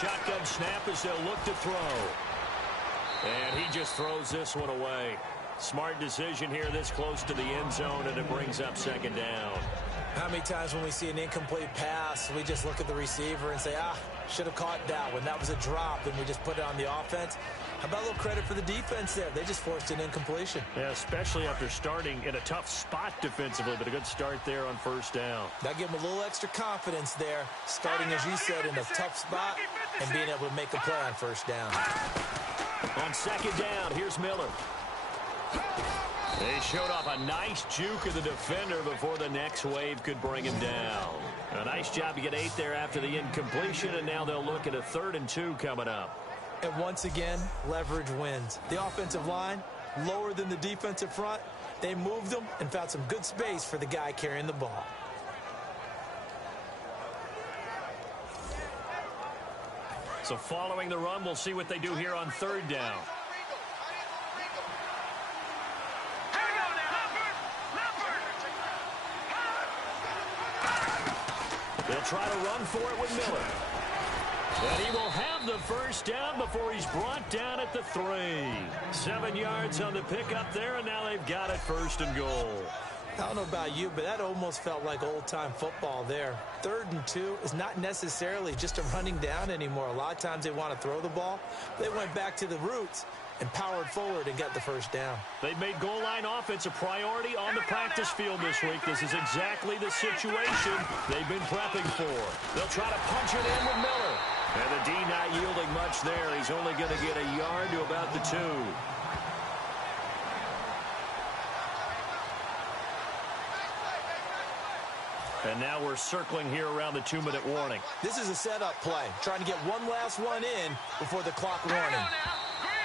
shotgun snap as they'll look to throw. And he just throws this one away. Smart decision here this close to the end zone, and it brings up second down. How many times when we see an incomplete pass, we just look at the receiver and say, should have caught that one. That was a drop, and we just put it on the offense. How about a little credit for the defense there? They just forced an incompletion. Yeah, especially after starting in a tough spot defensively, but a good start there on first down. That gave them a little extra confidence there, starting, as you said, in a tough spot and being able to make a play on first down. On second down, here's Miller. They showed off a nice juke of the defender before the next wave could bring him down. A nice job to get 8 there after the incompletion, and now they'll look at a 3rd and 2 coming up. And once again, leverage wins. The offensive line, lower than the defensive front. They moved them and found some good space for the guy carrying the ball. So following the run, we'll see what they do here on 3rd down. They'll try to run for it with Miller. And he will have the first down before he's brought down at the 3. 7 yards on the pickup there, and now they've got it 1st and goal. I don't know about you, but that almost felt like old-time football there. 3rd and 2 is not necessarily just a running down anymore. A lot of times they want to throw the ball. They went back to the roots and powered forward and got the first down. They've made goal line offense a priority on the practice field this week. This is exactly the situation they've been prepping for. They'll try to punch it in with Miller. And the D not yielding much there. He's only going to get a yard to about the 2. And now we're circling here around the 2-minute warning. This is a setup play, trying to get one last one in before the clock warning.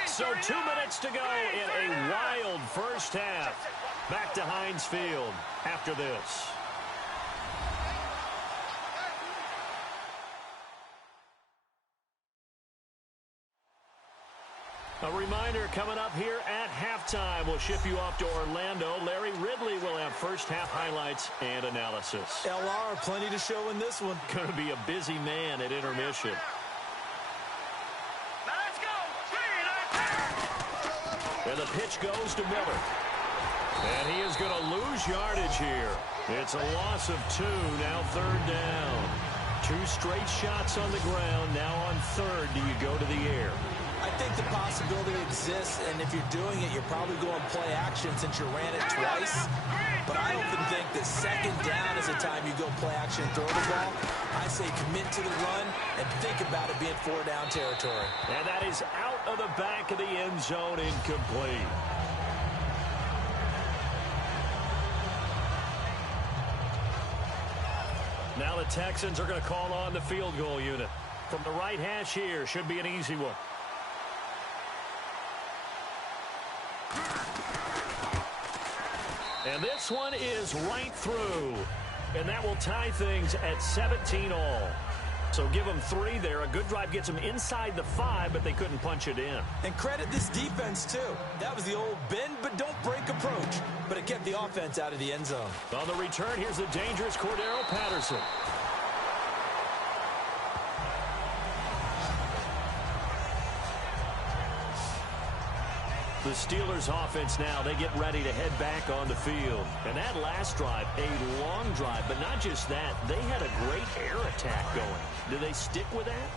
So 2 minutes to go in a wild first half. Back to Heinz Field after this. A reminder coming up here at halftime. We'll ship you off to Orlando. Larry Ridley will have first half highlights and analysis. LR, plenty to show in this one. Going to be a busy man at intermission. Let's go. And the pitch goes to Miller. And he is going to lose yardage here. It's a loss of 2, now 3rd down. 2 straight shots on the ground. Now on 3rd, do you go to the air? I think the possibility exists, and if you're doing it, you're probably going play action since you ran it twice. But I often think that 2nd down is the time you go play action and throw the ball. I say commit to the run and think about it being 4-down territory. And that is out of the back of the end zone, incomplete. Now the Texans are going to call on the field goal unit. From the right hash here, should be an easy one. And this one is right through. And that will tie things at 17 all. So give them 3 there. A good drive gets them inside the 5, but they couldn't punch it in. And credit this defense, too. That was the old bend but don't break approach. But it kept the offense out of the end zone. On the return, here's the dangerous Cordero Patterson. The Steelers offense now, they get ready to head back on the field. And that last drive, a long drive, but not just that, they had a great air attack going. Do they stick with that?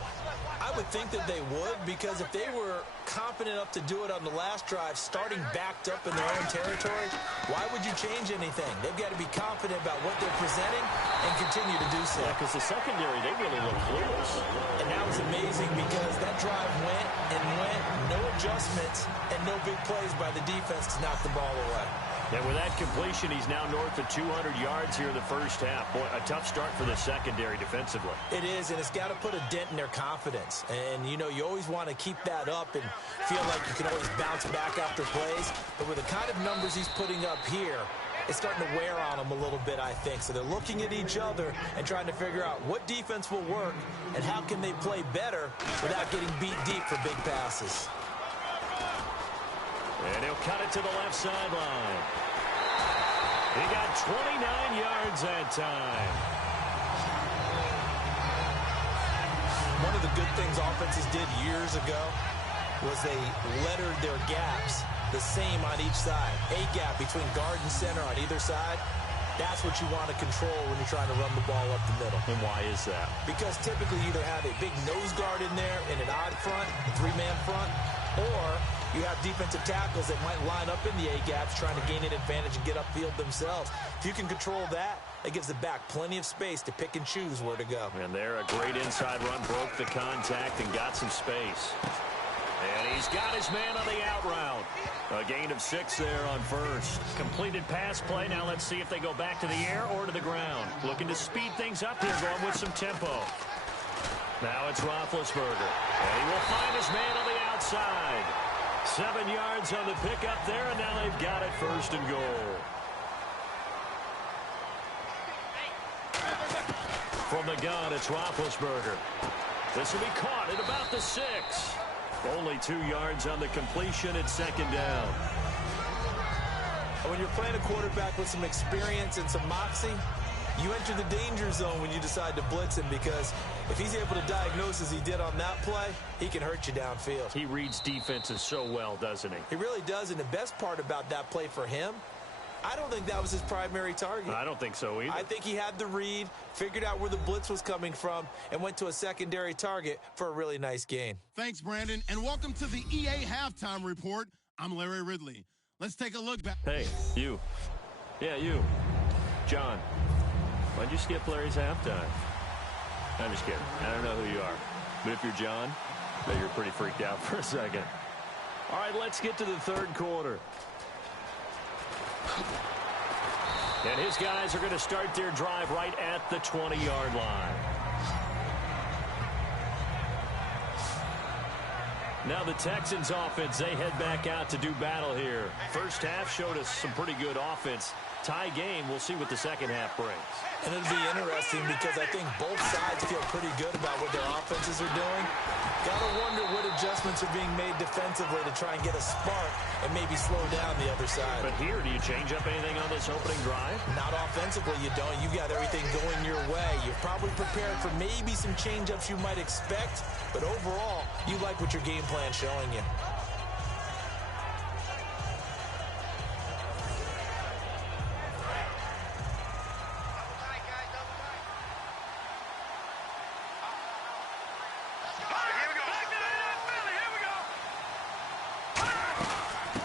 I would think that they would, because if they were confident enough to do it on the last drive, starting backed up in their own territory, why would you change anything? They've got to be confident about what they're presenting and continue to do so. Yeah, because the secondary, they really look clueless. And that was amazing because that drive went and went, no adjustments, and no big plays by the defense to knock the ball away. And with that completion, he's now north of 200 yards here in the first half. Boy, a tough start for the secondary defensively. It is, and it's got to put a dent in their confidence. And, you know, you always want to keep that up and feel like you can always bounce back after plays. But with the kind of numbers he's putting up here, it's starting to wear on them a little bit, I think. So they're looking at each other and trying to figure out what defense will work and how can they play better without getting beat deep for big passes. And he'll cut it to the left sideline. He got 29 yards that time. One of the good things offenses did years ago was they lettered their gaps the same on each side. A gap between guard and center on either side. That's what you want to control when you're trying to run the ball up the middle. And why is that? Because typically you either have a big nose guard in there in an odd front, a three-man front, or you have defensive tackles that might line up in the A-gaps trying to gain an advantage and get upfield themselves. If you can control that, it gives the back plenty of space to pick and choose where to go. And there, a great inside run, broke the contact and got some space. And he's got his man on the out route. A gain of 6 there on first. Completed pass play. Now let's see if they go back to the air or to the ground. Looking to speed things up here, going with some tempo. Now it's Roethlisberger. And he will find his man on the outside. 7 yards on the pickup there, and now they've got it 1st and goal. From the gun, it's Roethlisberger. This will be caught at about the 6. Only 2 yards on the completion at 2nd down. When you're playing a quarterback with some experience and some moxie, you enter the danger zone when you decide to blitz him, because if he's able to diagnose as he did on that play, he can hurt you downfield. He reads defenses so well, doesn't he? He really does, and the best part about that play for him, I don't think that was his primary target. I don't think so either. I think he had the read, figured out where the blitz was coming from, and went to a secondary target for a really nice gain. Thanks, Brandon, and welcome to the EA Halftime Report. I'm Larry Ridley. Let's take a look back. Hey, you. Yeah, you. John, why'd you skip Larry's halftime? I'm just kidding. I don't know who you are. But if you're John, I bet you're pretty freaked out for a second. All right, let's get to the 3rd quarter. And his guys are going to start their drive right at the 20-yard line. Now the Texans offense, they head back out to do battle here. First half showed us some pretty good offense. Tie game, we'll see what the second half brings. And it'll be interesting because I think both sides feel pretty good about what their offenses are doing. Gotta wonder what adjustments are being made defensively to try and get a spark and maybe slow down the other side. But here, do you change up anything on this opening drive? Not offensively, you don't. You got everything going your way. You're probably prepared for maybe some change-ups you might expect, but overall, you like what your game plan's showing you.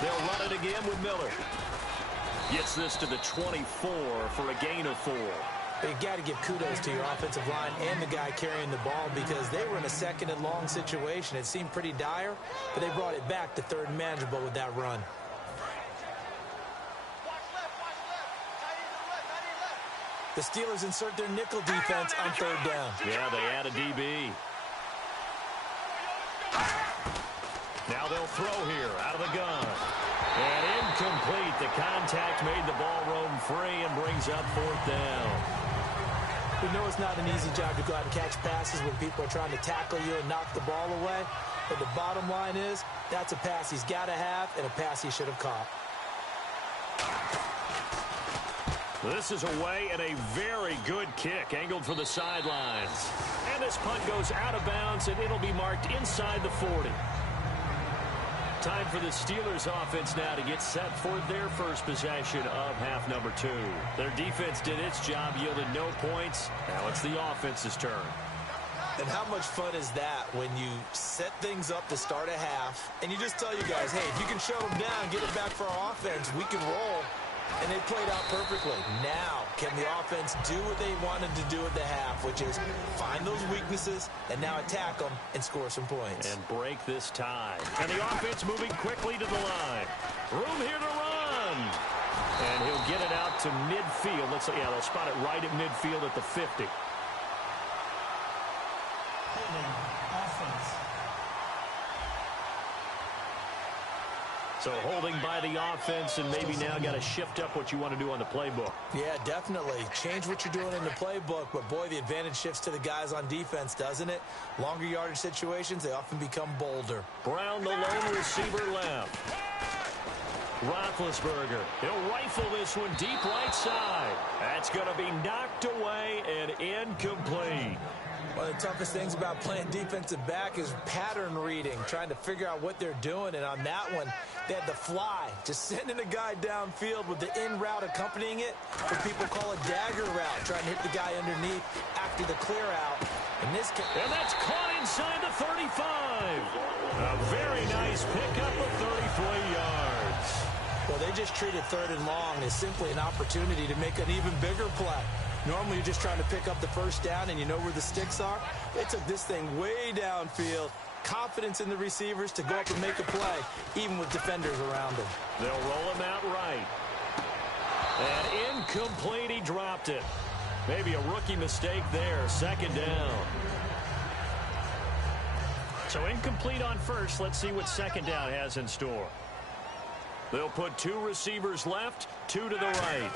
They'll run it again with Miller. Gets this to the 24 for a gain of 4. But you got to give kudos to your offensive line and the guy carrying the ball, because they were in a 2nd and long situation. It seemed pretty dire, but they brought it back to 3rd and manageable with that run. The Steelers insert their nickel defense on 3rd down. Yeah, they add a DB. Now they'll throw here out of the gun. And incomplete. The contact made the ball roam free and brings up 4th down. We know it's not an easy job to go out and catch passes when people are trying to tackle you and knock the ball away. But the bottom line is, that's a pass he's got to have and a pass he should have caught. This is away and a very good kick, angled for the sidelines. And this punt goes out of bounds, and it'll be marked inside the 40. Time for the Steelers offense now to get set for their first possession of half number 2. Their defense did its job, yielded no points. Now it's the offense's turn. And how much fun is that when you set things up to start a half, and you just tell you guys, hey, if you can shut them down, get it back for our offense, we can roll. And they played out perfectly. Now, can the offense do what they wanted to do at the half, which is find those weaknesses and now attack them and score some points. And break this tie. And the offense moving quickly to the line. Room here to run. And he'll get it out to midfield. Let's see, yeah, they'll spot it right at midfield at the 50. So holding by the offense, and maybe now got to shift up what you want to do on the playbook. Yeah, definitely. Change what you're doing in the playbook, but boy, the advantage shifts to the guys on defense, doesn't it? Longer yardage situations, they often become bolder. Brown, the lone receiver left. Roethlisberger, he'll rifle this one deep right side. That's going to be knocked away and incomplete. One of the toughest things about playing defensive back is pattern reading, trying to figure out what they're doing. And on that one, they had the fly, just sending a guy downfield with the in route accompanying it, what people call a dagger route, trying to hit the guy underneath after the clear out. In this case, and that's caught inside the 35. A very nice pickup of 33 yards. Well, they just treated 3rd and long as simply an opportunity to make an even bigger play. Normally, you're just trying to pick up the first down, and you know where the sticks are. They took this thing way downfield. Confidence in the receivers to go up and make a play, even with defenders around them. They'll roll him out right. And incomplete, he dropped it. Maybe a rookie mistake there, 2nd down. So incomplete on first. Let's see what 2nd down has in store. They'll put 2 receivers left, 2 to the right.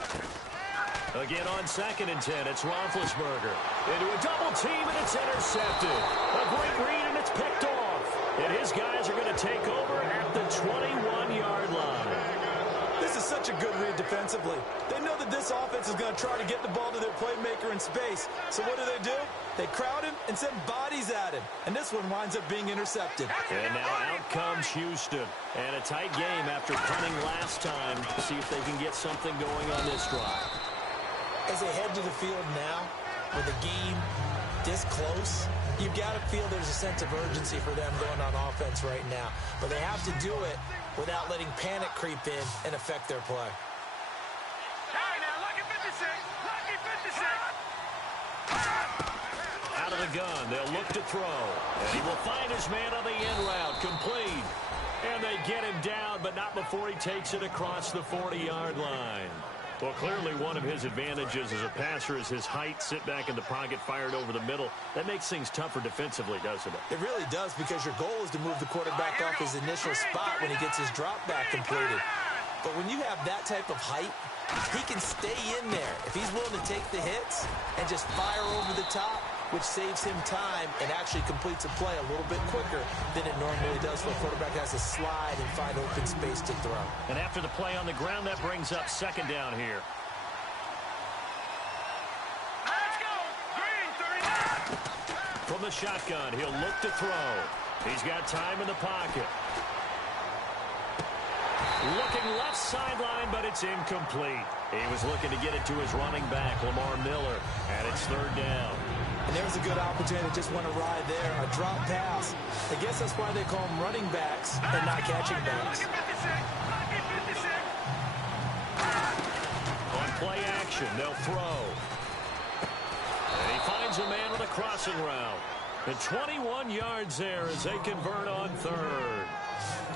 Again on 2nd and 10, it's Roethlisberger. Into a double team, and it's intercepted. A great read, and it's picked off. And his guys are going to take over at the 21-yard line. This is such a good read defensively. They know that this offense is going to try to get the ball to their playmaker in space. So what do? They crowd him and send bodies at him. And this one winds up being intercepted. And now out comes Houston. And a tight game after punting last time. See if they can get something going on this drive. As they head to the field now, with the game this close, you've got to feel there's a sense of urgency for them going on offense right now. But they have to do it without letting panic creep in and affect their play. Out of the gun, they'll look to throw. And he will find his man on the end route, complete. And they get him down, but not before he takes it across the 40-yard line. Well, clearly one of his advantages as a passer is his height, sit back in the pocket, fired over the middle. That makes things tougher defensively, doesn't it? It really does, because your goal is to move the quarterback off his initial spot when he gets his drop back completed. But when you have that type of height, he can stay in there if he's willing to take the hits and just fire over the top, which saves him time and actually completes a play a little bit quicker than it normally does when a quarterback has to slide and find open space to throw. And after the play on the ground, that brings up 2nd down here. Let's go! Green, 39! From the shotgun, he'll look to throw. He's got time in the pocket. Looking left sideline, but it's incomplete. He was looking to get it to his running back, Lamar Miller, and it's 3rd down. And there's a good opportunity to just want to ride there, a drop pass. I guess that's why they call them running backs and not catching backs. On play action, they'll throw. And he finds a man with a crossing route. And 21 yards there as they convert on 3rd.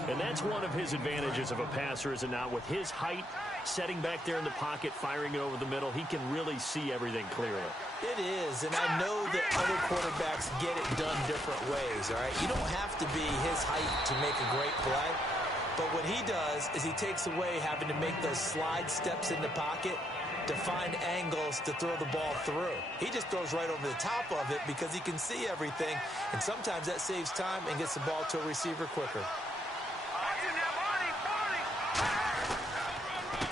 And that's one of his advantages of a passer, is it not? With his height, setting back there in the pocket, firing it over the middle, he can really see everything clearly. It is, and I know that other quarterbacks get it done different ways, all right? You don't have to be his height to make a great play. But what he does is he takes away having to make those slide steps in the pocket to find angles to throw the ball through. He just throws right over the top of it because he can see everything, and sometimes that saves time and gets the ball to a receiver quicker.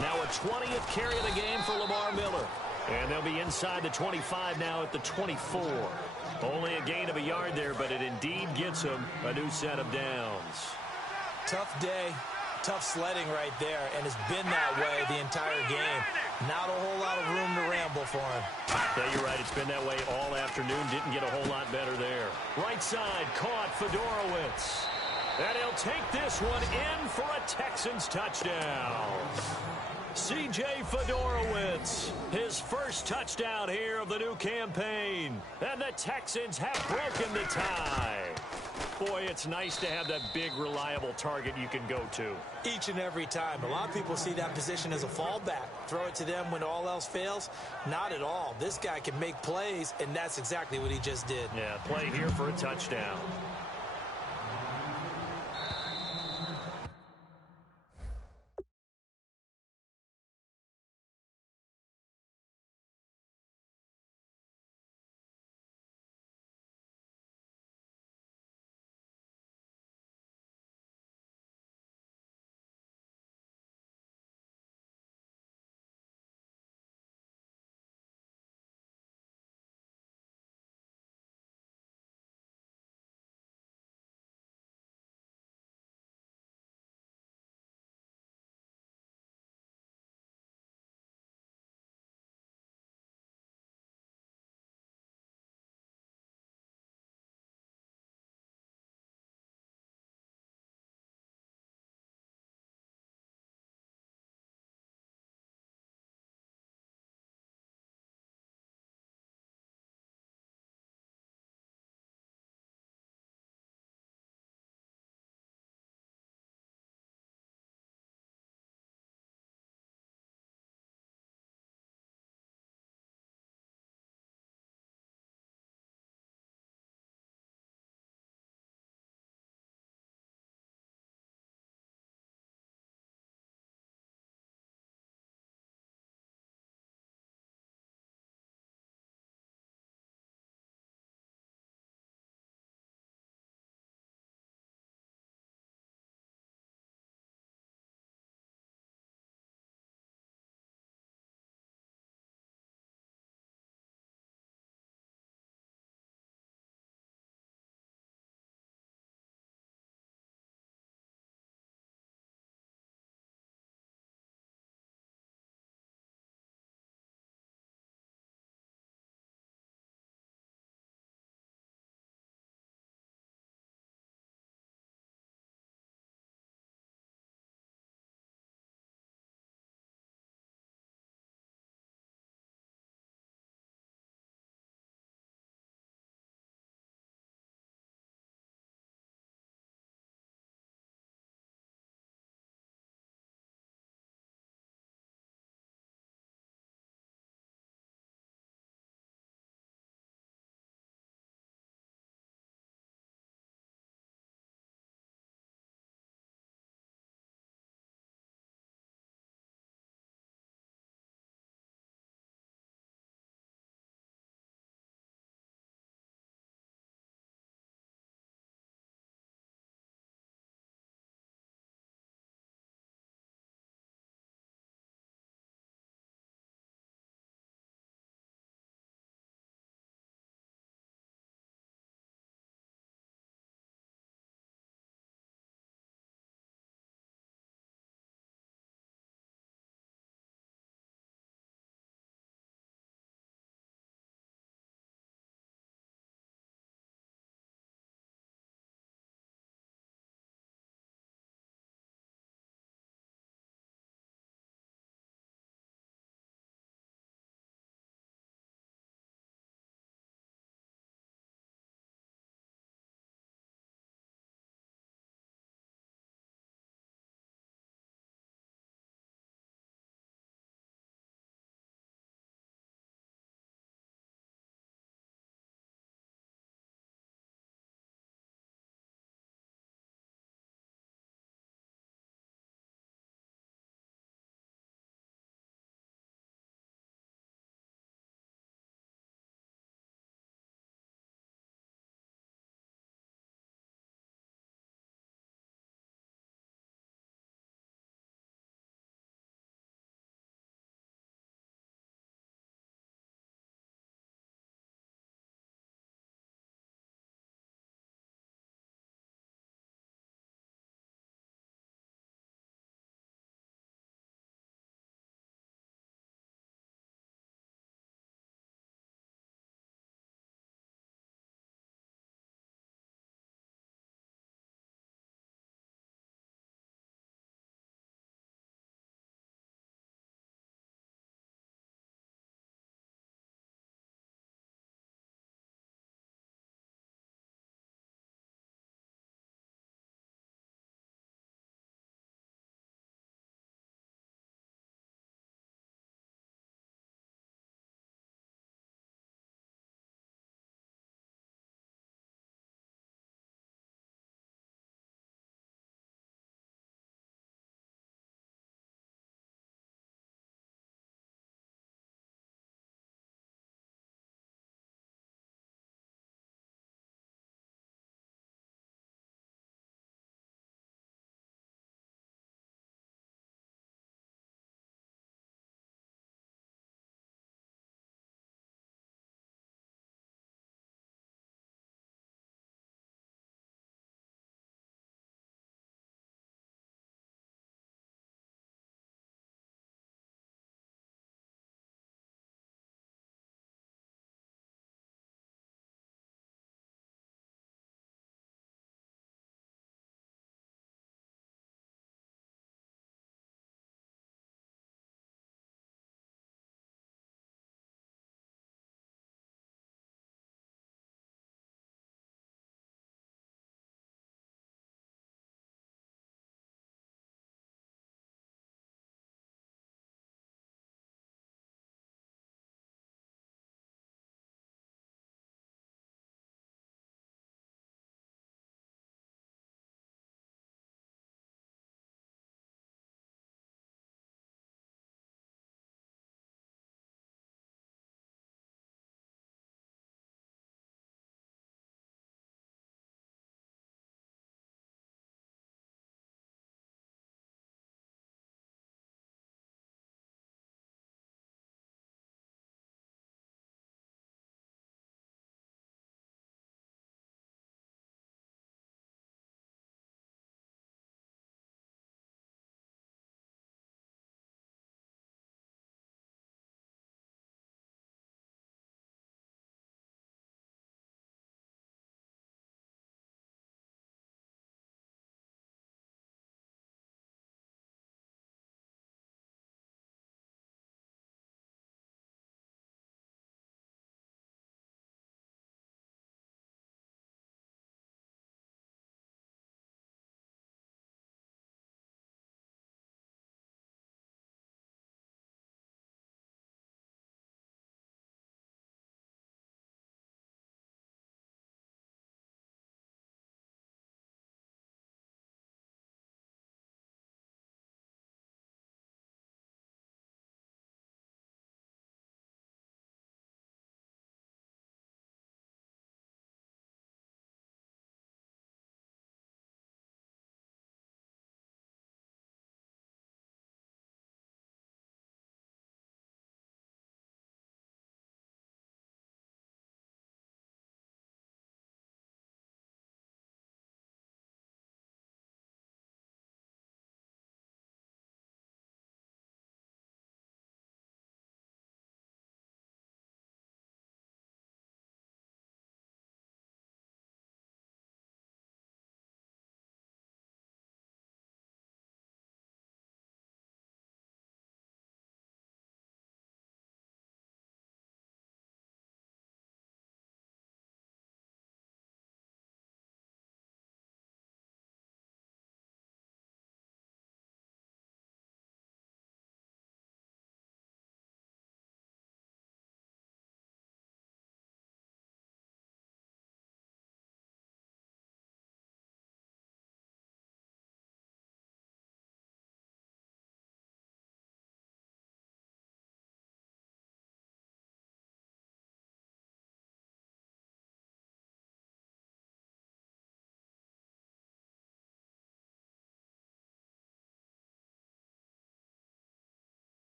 Now a 20th carry of the game for Lamar Miller. And they'll be inside the 25 now at the 24. Only a gain of a yard there, but it indeed gets him a new set of downs. Tough day, tough sledding right there, and it's been that way the entire game. Not a whole lot of room to ramble for him. Yeah, you're right. It's been that way all afternoon. Didn't get a whole lot better there. Right side, caught Fedorowicz. And he'll take this one in for a Texans touchdown. C.J. Fedorowicz, his first touchdown here of the new campaign. And the Texans have broken the tie. Boy, it's nice to have that big, reliable target you can go to. Each and every time. A lot of people see that position as a fallback. Throw it to them when all else fails. Not at all. This guy can make plays, and that's exactly what he just did. Yeah, play here for a touchdown.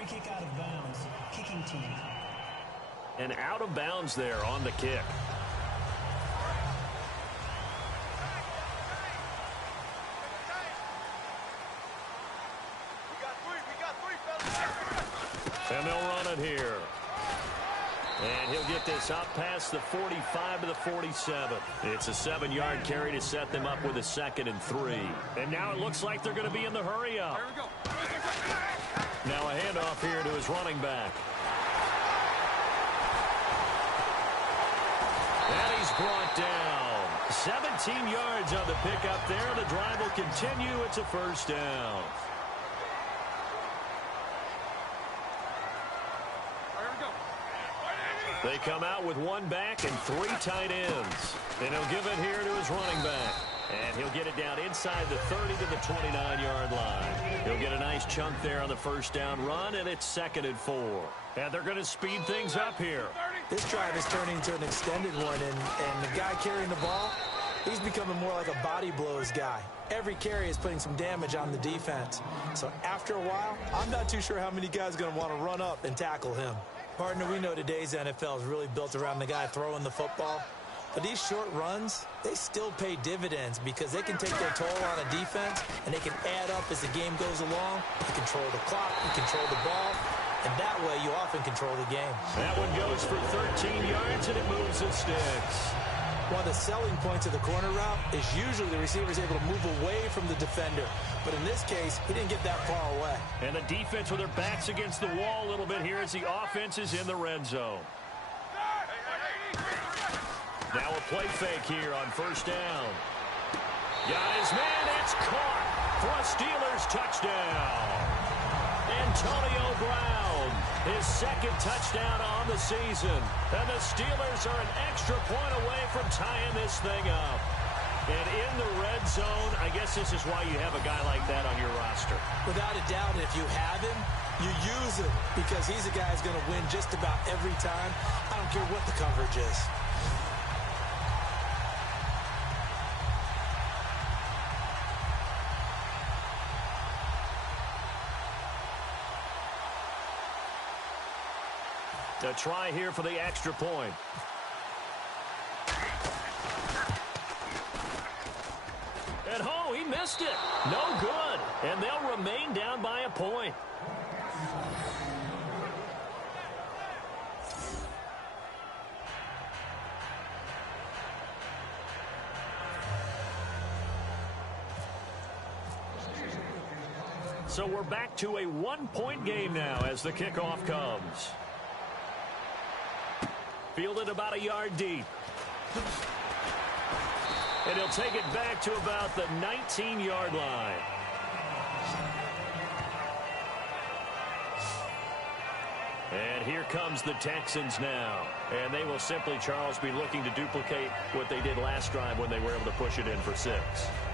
Free kick out of bounds. Kicking team. And out of bounds there on the kick. And they'll run it here. And he'll get this up past the 45 to the 47. It's a 7-yard carry to set them up with a 2nd and 3. And now it looks like they're going to be in the hurry up. Now a handoff here to his running back. And he's brought down. 17 yards on the pickup there. The drive will continue. It's a first down. They come out with 1 back and 3 tight ends. And he'll give it here to his running back. And he'll get it down inside the 30 to the 29-yard line. He'll get a nice chunk there on the first down run, and it's 2nd and 4. And they're going to speed things up here. This drive is turning into an extended one, and the guy carrying the ball, he's becoming more like a body blows guy. Every carry is putting some damage on the defense. So after a while, I'm not too sure how many guys are going to want to run up and tackle him. Partner, we know today's NFL is really built around the guy throwing the football. But these short runs, they still pay dividends because they can take their toll on a defense, and they can add up as the game goes along. You control the clock, you control the ball, and that way you often control the game. That one goes for 13 yards, and it moves the sticks. One of the selling points of the corner route is usually the receiver is able to move away from the defender. But in this case, he didn't get that far away. And the defense with their backs against the wall a little bit here as the offense is in the red zone. Now a play fake here on first down. Got his man. It's caught for a Steelers touchdown. Antonio Brown, his 2nd touchdown on the season. And the Steelers are an extra point away from tying this thing up. And in the red zone, I guess this is why you have a guy like that on your roster. Without a doubt, if you have him, you use him because he's a guy who's going to win just about every time. I don't care what the coverage is. A try here for the extra point. And oh, he missed it. No good. And they'll remain down by a point. So we're back to a 1-point game now as the kickoff comes. Fielded about a yard deep. And he'll take it back to about the 19-yard line. And here comes the Texans now. And they will simply, Charles, be looking to duplicate what they did last drive when they were able to push it in for 6.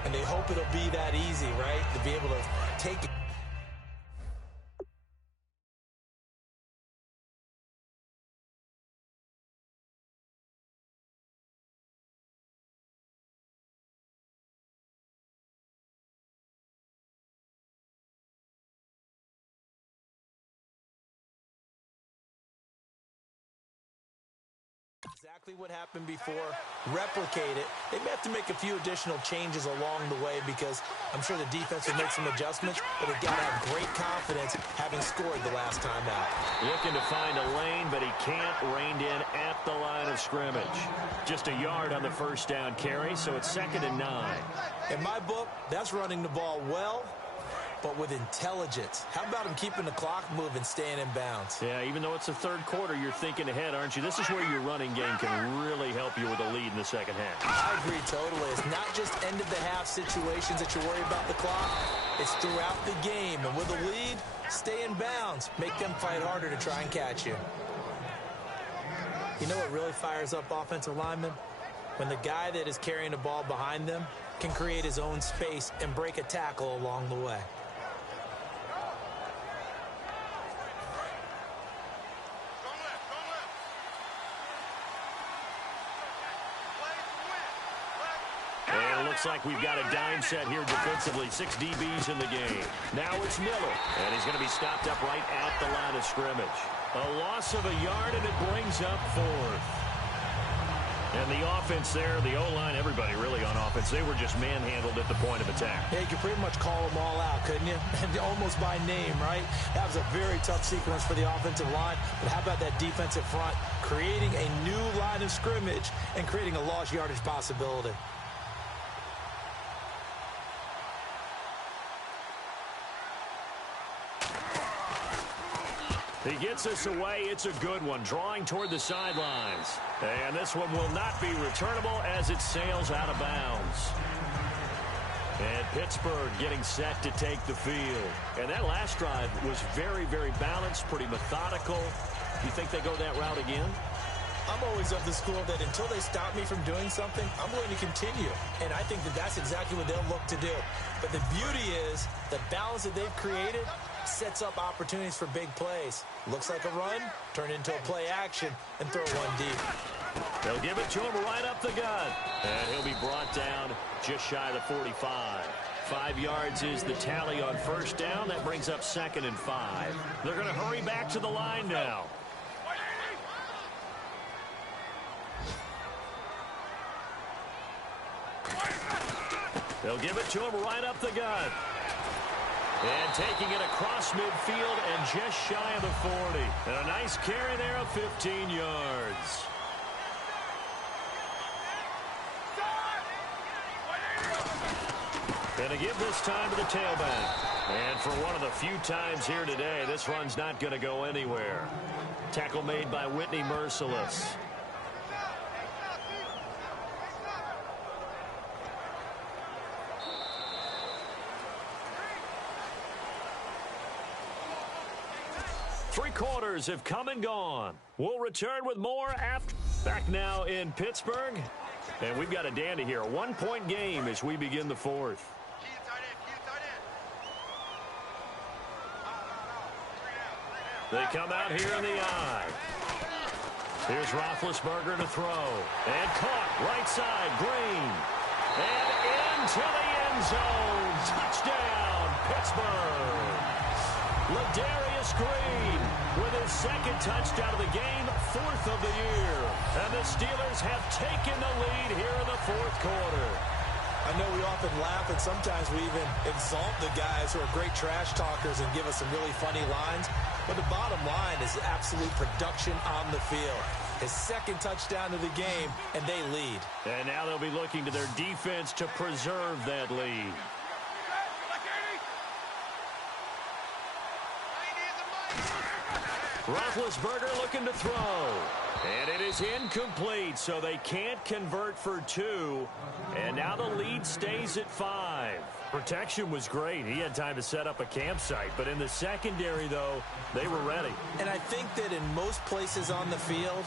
And they hope it'll be that easy, right? To be able to take it. Exactly what happened before, replicate it. They may have to make a few additional changes along the way because I'm sure the defense will make some adjustments, but they've got to have great confidence having scored the last time out. Looking to find a lane, but he can't. Reined in at the line of scrimmage. Just a yard on the first down carry, so it's 2nd and 9. In my book, that's running the ball well, but with intelligence. How about him keeping the clock moving, staying in bounds? Yeah, even though it's the third quarter, you're thinking ahead, aren't you? This is where your running game can really help you with a lead in the second half. I agree totally. It's not just end-of-the-half situations that you worry about the clock. It's throughout the game. And with a lead, stay in bounds. Make them fight harder to try and catch you. You know what really fires up offensive linemen? When the guy that is carrying the ball behind them can create his own space and break a tackle along the way. like we've got a dime set here defensively. 6 DBs in the game. Now it's Miller, and he's going to be stopped up right at the line of scrimmage. A loss of a yard, and it brings up 4th. And the offense there, the O-line, everybody really on offense, they were just manhandled at the point of attack. Yeah, you could pretty much call them all out, couldn't you? Almost by name, right? That was a very tough sequence for the offensive line. But how about that defensive front creating a new line of scrimmage and creating a lost yardage possibility? He gets us away. It's a good one, drawing toward the sidelines. And this one will not be returnable as it sails out of bounds. And Pittsburgh getting set to take the field. And that last drive was very, very balanced, pretty methodical. Do you think they go that route again? I'm always of the school that until they stop me from doing something, I'm going to continue. And I think that that's exactly what they'll look to do. But the beauty is the balance that they've created sets up opportunities for big plays. Looks like a run, turn into a play action, and throw one deep. They'll give it to him right up the gut. And he'll be brought down just shy of the 45. 5 yards is the tally on first down. That brings up 2nd and 5. They're going to hurry back to the line now. They'll give it to him right up the gut. And taking it across midfield and just shy of the 40. And a nice carry there of 15 yards. Going to give this time to the tailback. And for one of the few times here today, this run's not going to go anywhere. Tackle made by Whitney Merciless. Three quarters have come and gone. We'll return with more after. Back now in Pittsburgh. And we've got a dandy here. A 1-point game as we begin the 4th. They come out here in the eye. Here's Roethlisberger to throw. And caught right side. Green. And into the end zone. Touchdown, Pittsburgh. Ladarius Green with his 2nd touchdown of the game, 4th of the year. And the Steelers have taken the lead here in the 4th quarter. I know we often laugh, and sometimes we even exalt the guys who are great trash talkers and give us some really funny lines. But the bottom line is absolute production on the field. His 2nd touchdown of the game, and they lead. And now they'll be looking to their defense to preserve that lead. Roethlisberger looking to throw. And it is incomplete, so they can't convert for 2. And now the lead stays at 5. Protection was great. He had time to set up a campsite. But in the secondary, though, they were ready. And I think that in most places on the field,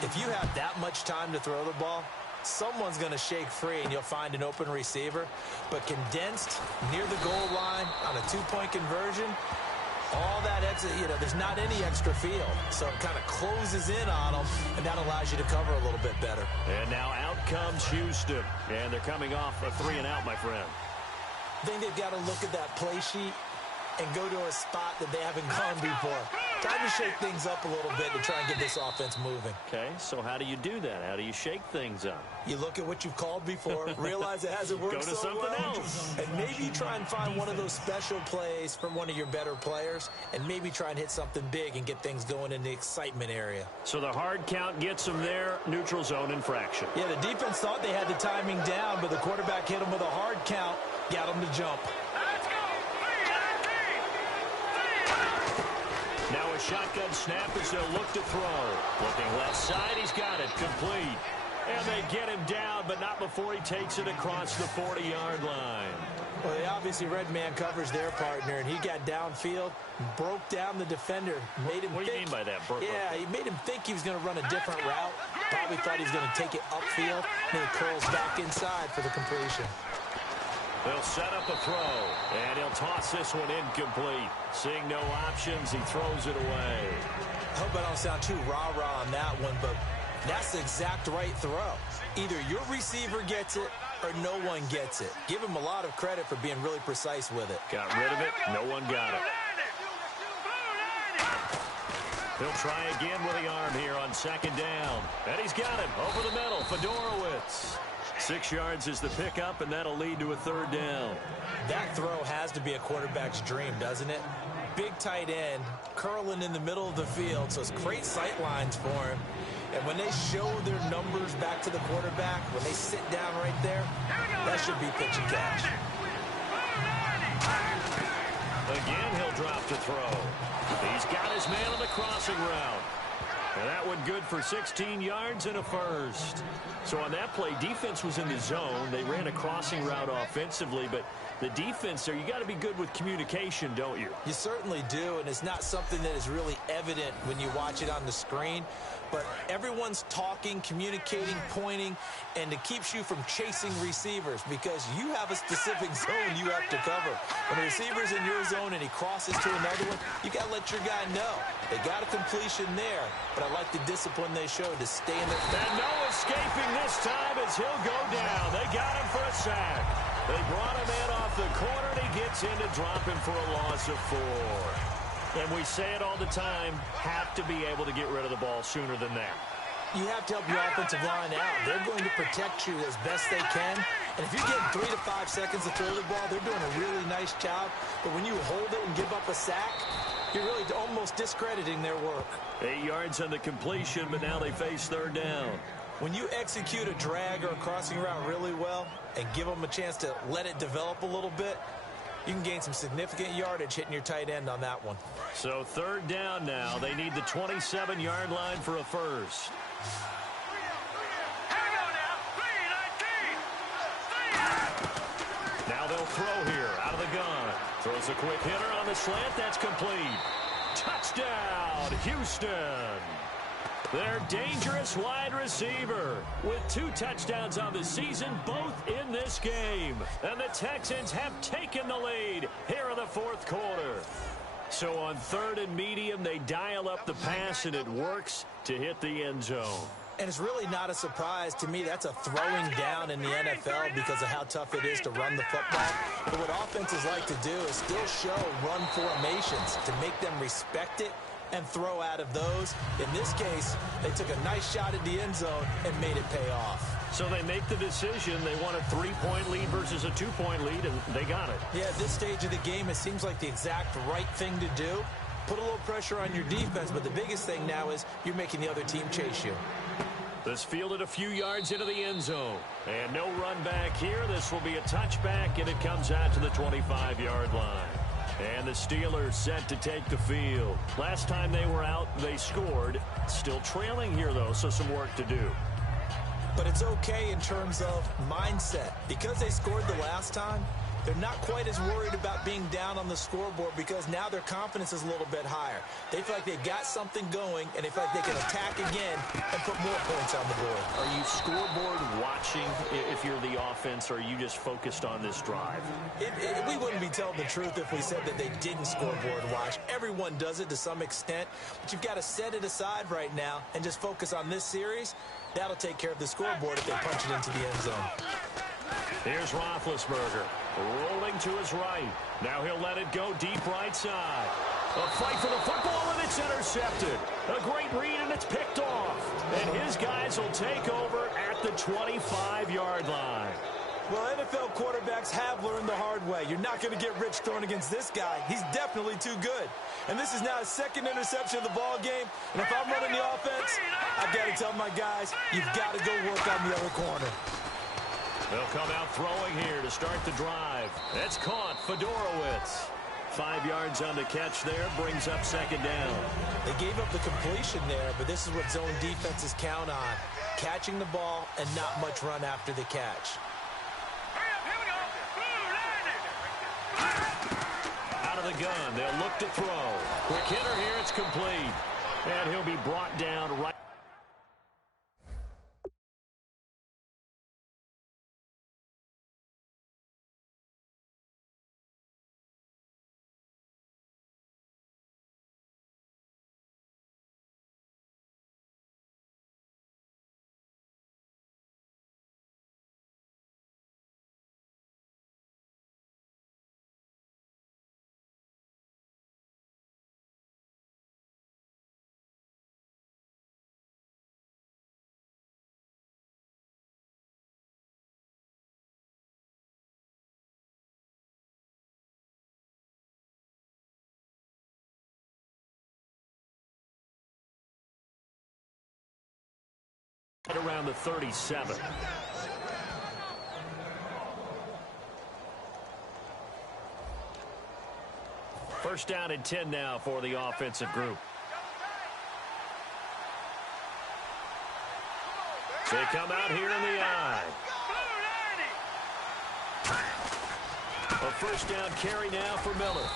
if you have that much time to throw the ball, someone's going to shake free and you'll find an open receiver. But condensed near the goal line on a 2-point conversion, all that exit, there's not any extra field. So it kind of closes in on them, and that allows you to cover a little bit better. And now out comes Houston. And they're coming off a 3-and-out, my friend. I think they've got to look at that play sheet and go to a spot that they haven't gone before. Time to shake things up a little bit to try and get this offense moving. Okay, so how do you do that? How do you shake things up? You look at what you've called before, realize it hasn't worked Go to so something well, else. and maybe try and find one of those special plays from one of your better players, and maybe try and hit something big and get things going in the excitement area. So the hard count gets them there, neutral zone infraction. Yeah, the defense thought they had the timing down, but the quarterback hit them with a hard count, got them to jump. Now a shotgun snap as they'll look to throw. Looking left side, he's got it, complete. And they get him down, but not before he takes it across the 40-yard line. Well, they obviously read man coverage their partner, and he got downfield, broke down the defender, made him What do you mean by that? Yeah, he made him think he was going to run a different route. Probably thought he was going to take it upfield, and he curls back inside for the completion. They'll set up a throw, and he'll toss this one incomplete. Seeing no options, he throws it away. I hope I don't sound too rah-rah on that one, but that's the exact right throw. Either your receiver gets it or no one gets it. Give him a lot of credit for being really precise with it. Got rid of it. No one got it. He'll try again with the arm here on second down. And he's got him over the middle. Fedorowicz. 6 yards is the pickup, and that'll lead to a third down. That throw has to be a quarterback's dream, doesn't it? Big tight end, curling in the middle of the field, so it's great sight lines for him. And when they show their numbers back to the quarterback, when they sit down right there, that should be pitch and catch. Again, he'll drop to throw. He's got his man on the crossing route. And that one good for 16 yards and a first. So on that play, defense was in the zone. They ran a crossing route offensively, but the defense there, you got to be good with communication, don't you? You certainly do, and it's not something that is really evident when you watch it on the screen. But everyone's talking, communicating, pointing, and it keeps you from chasing receivers because you have a specific zone you have to cover. When the receiver's in your zone and he crosses to another one, you got to let your guy know. They got a completion there, but I like the discipline they showed to stay in their... And no escaping this time as he'll go down. They got him for a sack. They brought him in off the corner, and he gets in to drop him for a loss of 4. And we say it all the time, have to be able to get rid of the ball sooner than that. You have to help your offensive line out. They're going to protect you as best they can. And if you're getting 3 to 5 seconds to throw the ball, they're doing a really nice job. But when you hold it and give up a sack, you're really almost discrediting their work. 8 yards on the completion, but now they face third down. When you execute a drag or a crossing route really well and give them a chance to let it develop a little bit, you can gain some significant yardage hitting your tight end on that one. So third down now. They need the 27-yard line for a first. Hang on now. 3-19. Now they'll throw here out of the gun. Throws a quick hitter on the slant. That's complete. Touchdown, Houston. Their dangerous wide receiver with 2 touchdowns on the season, both in this game. And the Texans have taken the lead here in the fourth quarter. So on third and medium, they dial up the pass, and it works to hit the end zone. And it's really not a surprise to me. That's a throwing down in the NFL because of how tough it is to run the football. But what offenses like to do is still show run formations to make them respect it and throw out of those. In this case, they took a nice shot at the end zone and made it pay off. So they make the decision. They want a 3-point lead versus a 2-point lead, and they got it. Yeah, at this stage of the game, it seems like the exact right thing to do. Put a little pressure on your defense, but the biggest thing now is you're making the other team chase you. This fielded a few yards into the end zone. And no run back here. This will be a touchback, and it comes out to the 25-yard line. And the Steelers set to take the field. Last time they were out, they scored. Still trailing here, though, so some work to do. But it's okay in terms of mindset. Because they scored the last time, they're not quite as worried about being down on the scoreboard because now their confidence is a little bit higher. They feel like they've got something going, and they feel like they can attack again and put more points on the board. Are you scoreboard watching if you're the offense, or are you just focused on this drive? We wouldn't be telling the truth if we said that they didn't scoreboard watch. Everyone does it to some extent, but you've got to set it aside right now and just focus on this series. That'll take care of the scoreboard if they punch it into the end zone. Here's Roethlisberger, rolling to his right. Now he'll let it go deep right side. A fight for the football, and it's intercepted. A great read, and it's picked off. And his guys will take over at the 25-yard line. Well, NFL quarterbacks have learned the hard way. You're not going to get rich throwing against this guy. He's definitely too good. And this is now his second interception of the ball game. And if I'm running the offense, I've got to tell my guys, you've got to go work on the other corner. They'll come out throwing here to start the drive. That's caught. Fedorowicz. 5 yards on the catch there, brings up second down. They gave up the completion there, but this is what zone defenses count on. Catching the ball and not much run after the catch. Out of the gun, they'll look to throw. Quick hitter here, it's complete. And he'll be brought down right. At around the 37. First down and 10 now for the offensive group. They come out here in the eye. A first down carry now for Miller.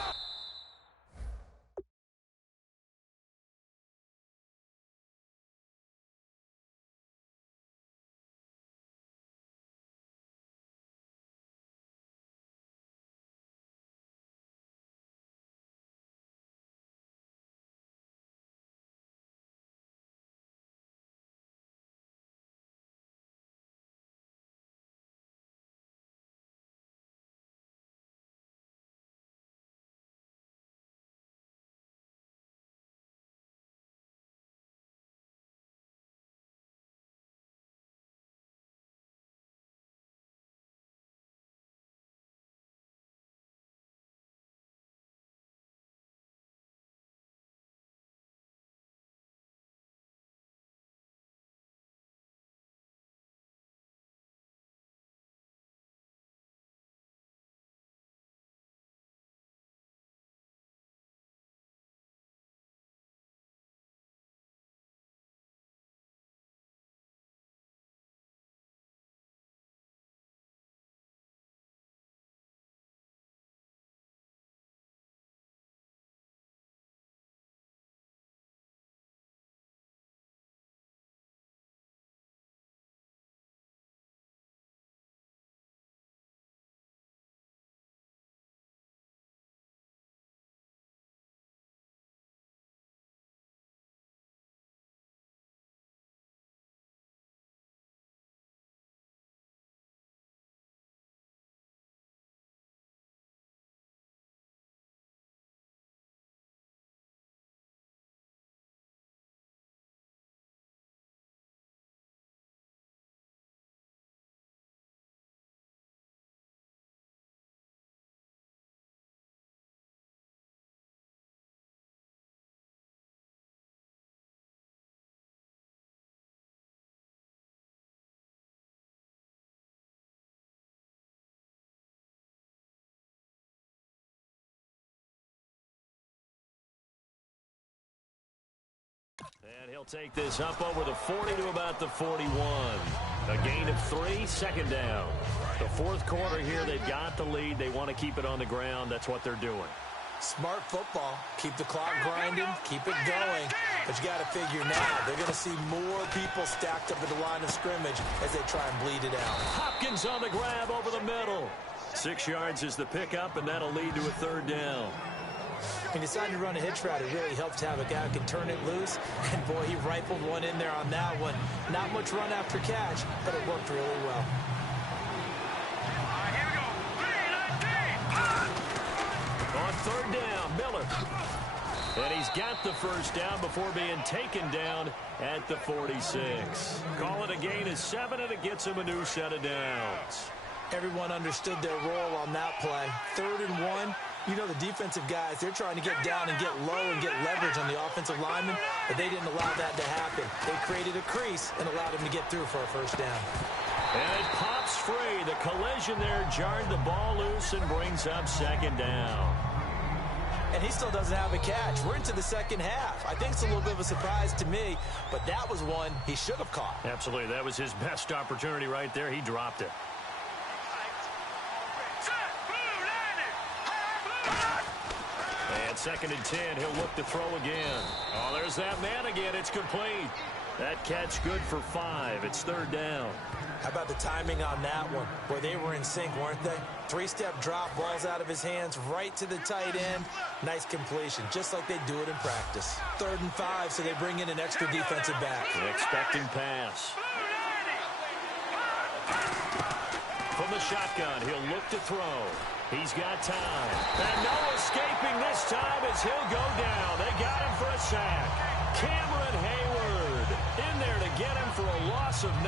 And he'll take this up over the 40 to about the 41. A gain of 3, second down. The fourth quarter here, they've got the lead. They want to keep it on the ground. That's what they're doing. Smart football. Keep the clock grinding. Keep it going. But you got to figure now, they're going to see more people stacked up at the line of scrimmage as they try and bleed it out. Hopkins on the grab over the middle. 6 yards is the pickup, and that'll lead to a third down. He decided to run a hitch route. It really helps to have a guy who can turn it loose. And, boy, he rifled one in there on that one. Not much run after catch, but it worked really well. Here we go. On third down, Miller. And he's got the first down before being taken down at the 46. Call it a gain of 7, and it gets him a new set of downs. Everyone understood their role on that play. 3rd and 1. You know, the defensive guys, they're trying to get down and get low and get leverage on the offensive lineman, but they didn't allow that to happen. They created a crease and allowed him to get through for a first down. And it pops free. The collision there jarred the ball loose and brings up second down. And he still doesn't have a catch. We're into the second half. I think it's a little bit of a surprise to me, but that was one he should have caught. Absolutely. That was his best opportunity right there. He dropped it. And 2nd and 10, he'll look to throw again. Oh, there's that man again. It's complete. That catch good for 5. It's 3rd down. How about the timing on that one? Boy, they were in sync, weren't they? 3-step drop, balls out of his hands, right to the tight end. Nice completion, just like they do it in practice. 3rd and 5, so they bring in an extra defensive back. An expecting pass. From the shotgun, he'll look to throw. He's got time. And no escaping this time as he'll go down. They got him for a sack. Cameron Hayward in there to get him for a loss of 9,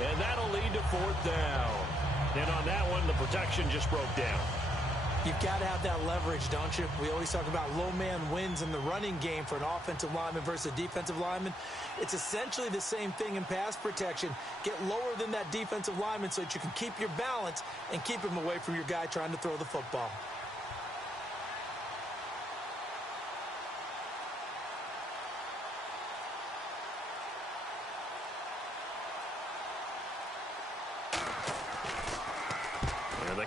and that'll lead to 4th down. And on that one, the protection just broke down. You've got to have that leverage, don't you? We always talk about low man wins in the running game for an offensive lineman versus a defensive lineman. It's essentially the same thing in pass protection. Get lower than that defensive lineman so that you can keep your balance and keep him away from your guy trying to throw the football.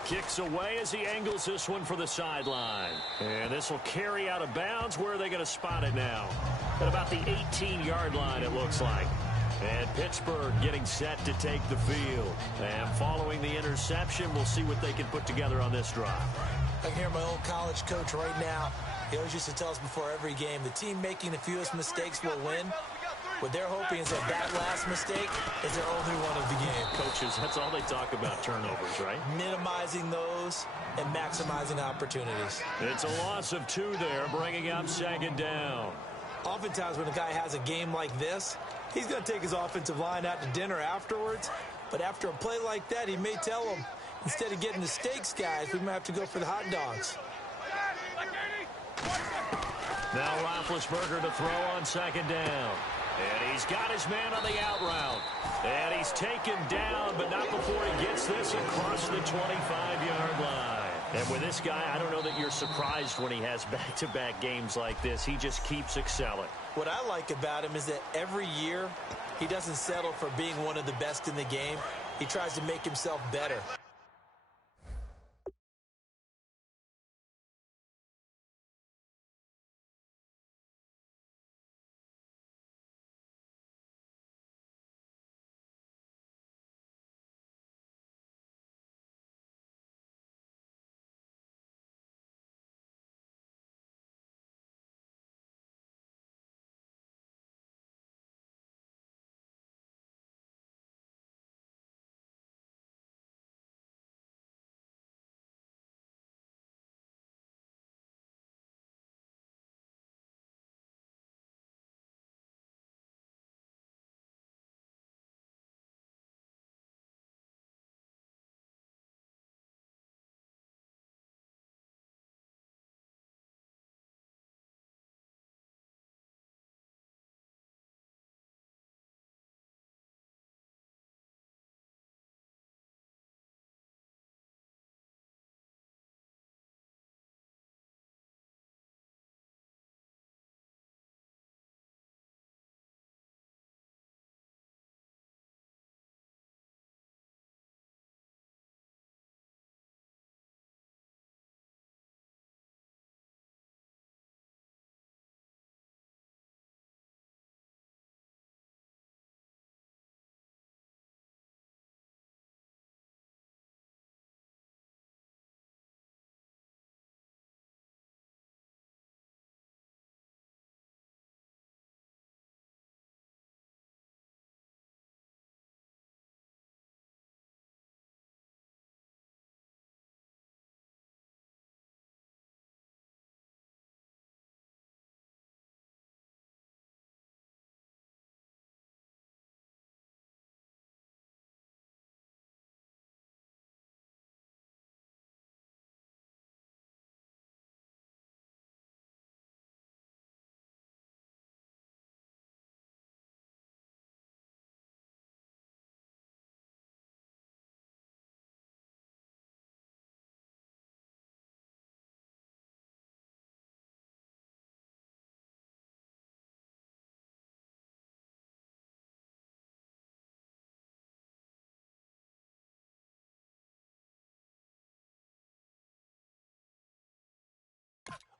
Kicks away as he angles this one for the sideline. And this will carry out of bounds. Where are they going to spot it now? At about the 18-yard line, it looks like. And Pittsburgh getting set to take the field. And following the interception, we'll see what they can put together on this drive. I can hear my old college coach right now. He always used to tell us before every game, the team making the fewest mistakes will win. What they're hoping is that last mistake is their only one of the game. Coaches, that's all they talk about, turnovers, right? Minimizing those and maximizing opportunities. It's a loss of 2 there, bringing up second down. Oftentimes when a guy has a game like this, he's going to take his offensive line out to dinner afterwards. But after a play like that, he may tell them, instead of getting the steaks, guys, we might have to go for the hot dogs. Now Roethlisberger to throw on second down. And he's got his man on the out route. And he's taken down, but not before he gets this across the 25-yard line. And with this guy, I don't know that you're surprised when he has back-to-back games like this. He just keeps excelling. What I like about him is that every year, he doesn't settle for being one of the best in the game. He tries to make himself better.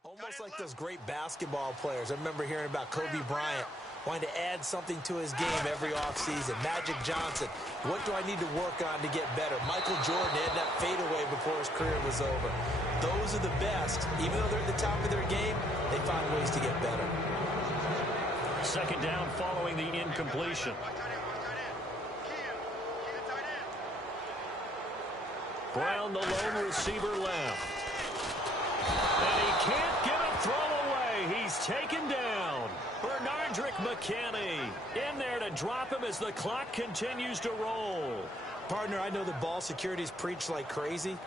Almost like those great basketball players. I remember hearing about Kobe Bryant wanting to add something to his game every offseason. Magic Johnson, what do I need to work on to get better? Michael Jordan had that fadeaway before his career was over. Those are the best. Even though they're at the top of their game, they find ways to get better. Second down following the incompletion. Brown, the lone receiver, left. And he can't get a throw away. He's taken down. Bernardrick McKinney in there to drop him as the clock continues to roll. Partner, I know the ball security is preached like crazy,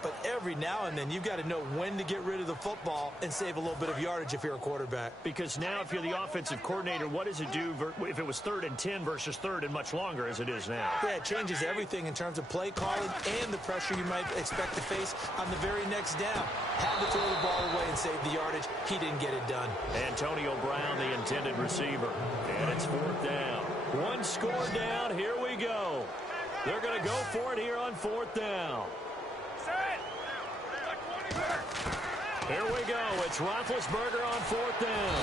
But every now and then, you've got to know when to get rid of the football and save a little bit of yardage if you're a quarterback. Because now if you're the offensive coordinator, what does it do if it was 3rd and 10 versus 3rd and much longer as it is now? Yeah, it changes everything in terms of play calling and the pressure you might expect to face on the very next down. Had to throw the ball away and save the yardage. He didn't get it done. Antonio Brown, the intended receiver. And it's 4th down. One score down. Here we go. They're going to go for it here on 4th down. Here we go. It's Roethlisberger on 4th down.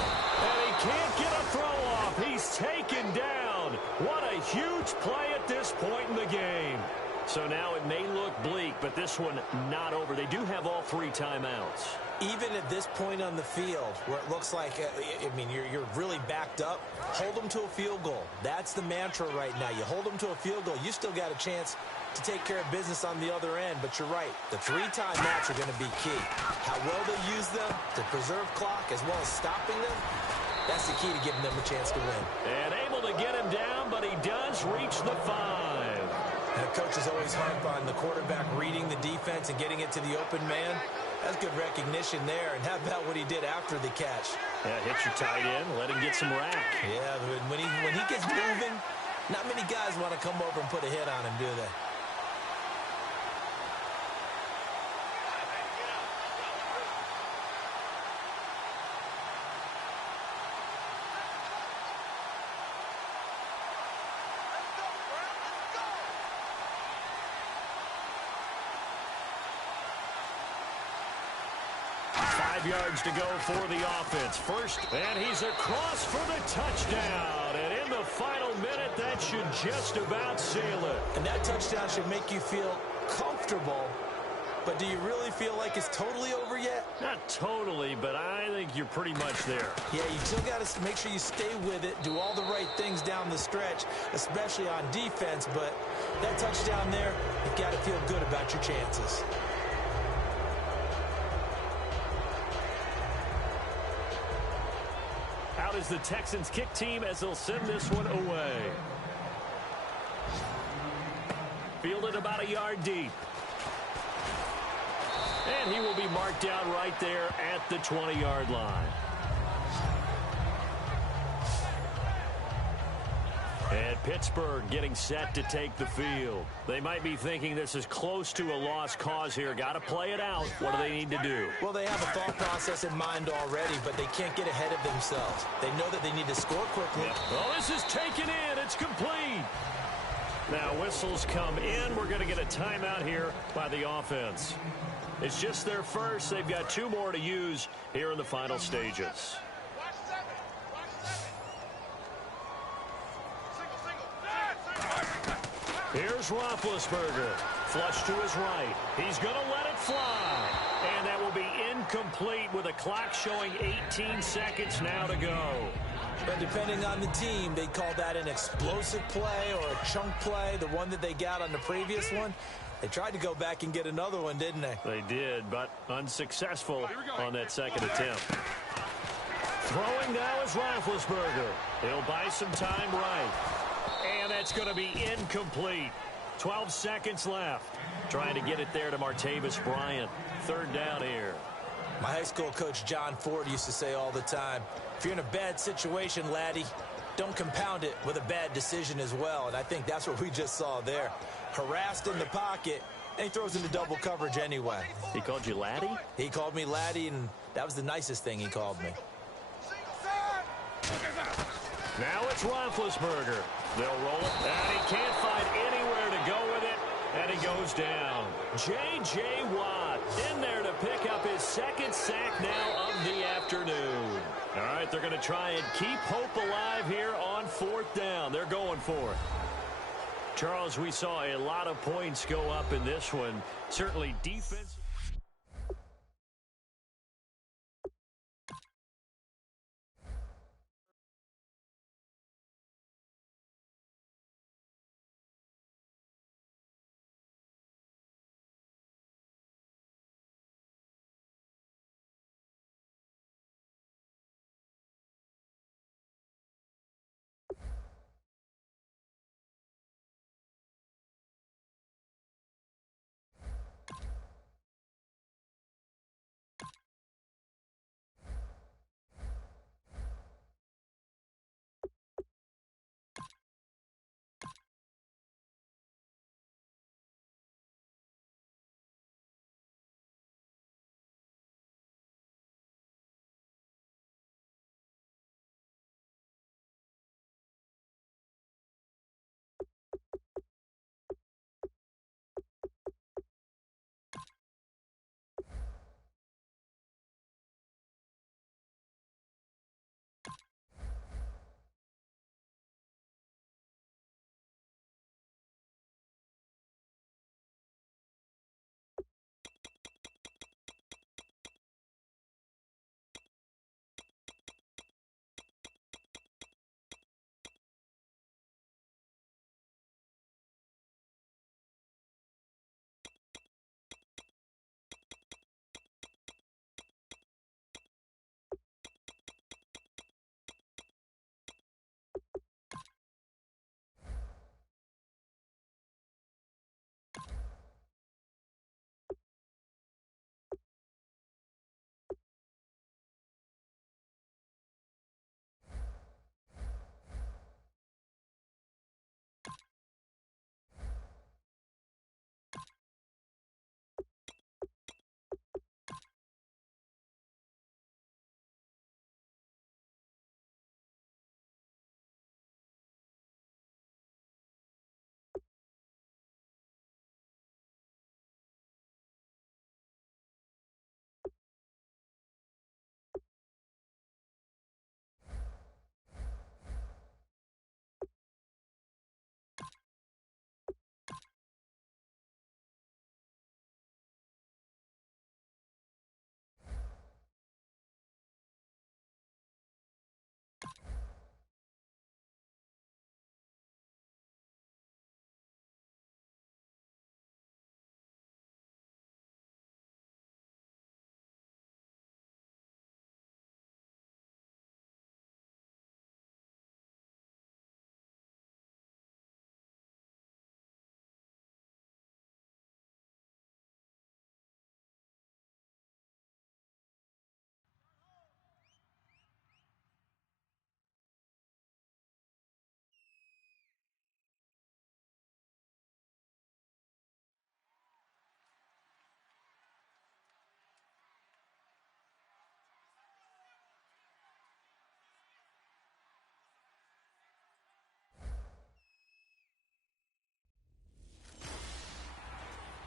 And he can't get a throw off. He's taken down. What a huge play at this point in the game. So now it may look bleak, but this one not over. They do have all 3 timeouts. Even at this point on the field, where it looks like, you're really backed up, hold them to a field goal. That's the mantra right now. You hold them to a field goal. You still got a chance to take care of business on the other end, but you're right. The 3 timeouts are going to be key. How well they use them to preserve clock as well as stopping them, that's the key to giving them a chance to win. And able to get him down, but he does reach the 5. And coaches always harp on the quarterback reading the defense and getting it to the open man. That's good recognition there. And how about what he did after the catch? Yeah, hit your tight end, let him get some rack. Yeah, when he gets moving, not many guys want to come over and put a hit on him, do they? Yards to go for the offense. First, and he's across for the touchdown. And in the final minute, that should just about seal it. And that touchdown should make you feel comfortable. But do you really feel like it's totally over yet? Not totally, but I think you're pretty much there. Yeah, you still got to make sure you stay with it, do all the right things down the stretch, especially on defense. But that touchdown there, you've got to feel good about your chances. Out is the Texans kick team as they'll send this one away. Fielded about a yard deep. And he will be marked down right there at the 20-yard line. And Pittsburgh getting set to take the field. They might be thinking this is close to a lost cause here. Got to play it out. What do they need to do? Well, they have a thought process in mind already, but they can't get ahead of themselves. They know that they need to score quickly. Well, this is taken in. It's complete. Now, whistles come in. We're going to get a timeout here by the offense. It's just their first. They've got 2 more to use here in the final stages. Here's Roethlisberger. Flush to his right. He's going to let it fly. And that will be incomplete with a clock showing 18 seconds now to go. But depending on the team, they call that an explosive play or a chunk play, the one that they got on the previous one. They tried to go back and get another one, didn't they? They did, but unsuccessful on that second attempt. Throwing now is Roethlisberger. He'll buy some time right. And that's going to be incomplete. 12 seconds left. Trying to get it there to Martavis Bryant. 3rd down here. My high school coach, John Ford, used to say all the time, if you're in a bad situation, laddie, don't compound it with a bad decision as well. And I think that's what we just saw there. Harassed in the pocket, and he throws into double coverage anyway. He called you laddie? He called me laddie, and that was the nicest thing he called me. Now it's Roethlisberger. They'll roll it, and he can't find anywhere to go with it, and he goes down. J.J. Watt in there to pick up his 2nd sack now of the afternoon. All right, they're going to try and keep hope alive here on 4th down. They're going for it. Charles, we saw a lot of points go up in this one. Certainly defense.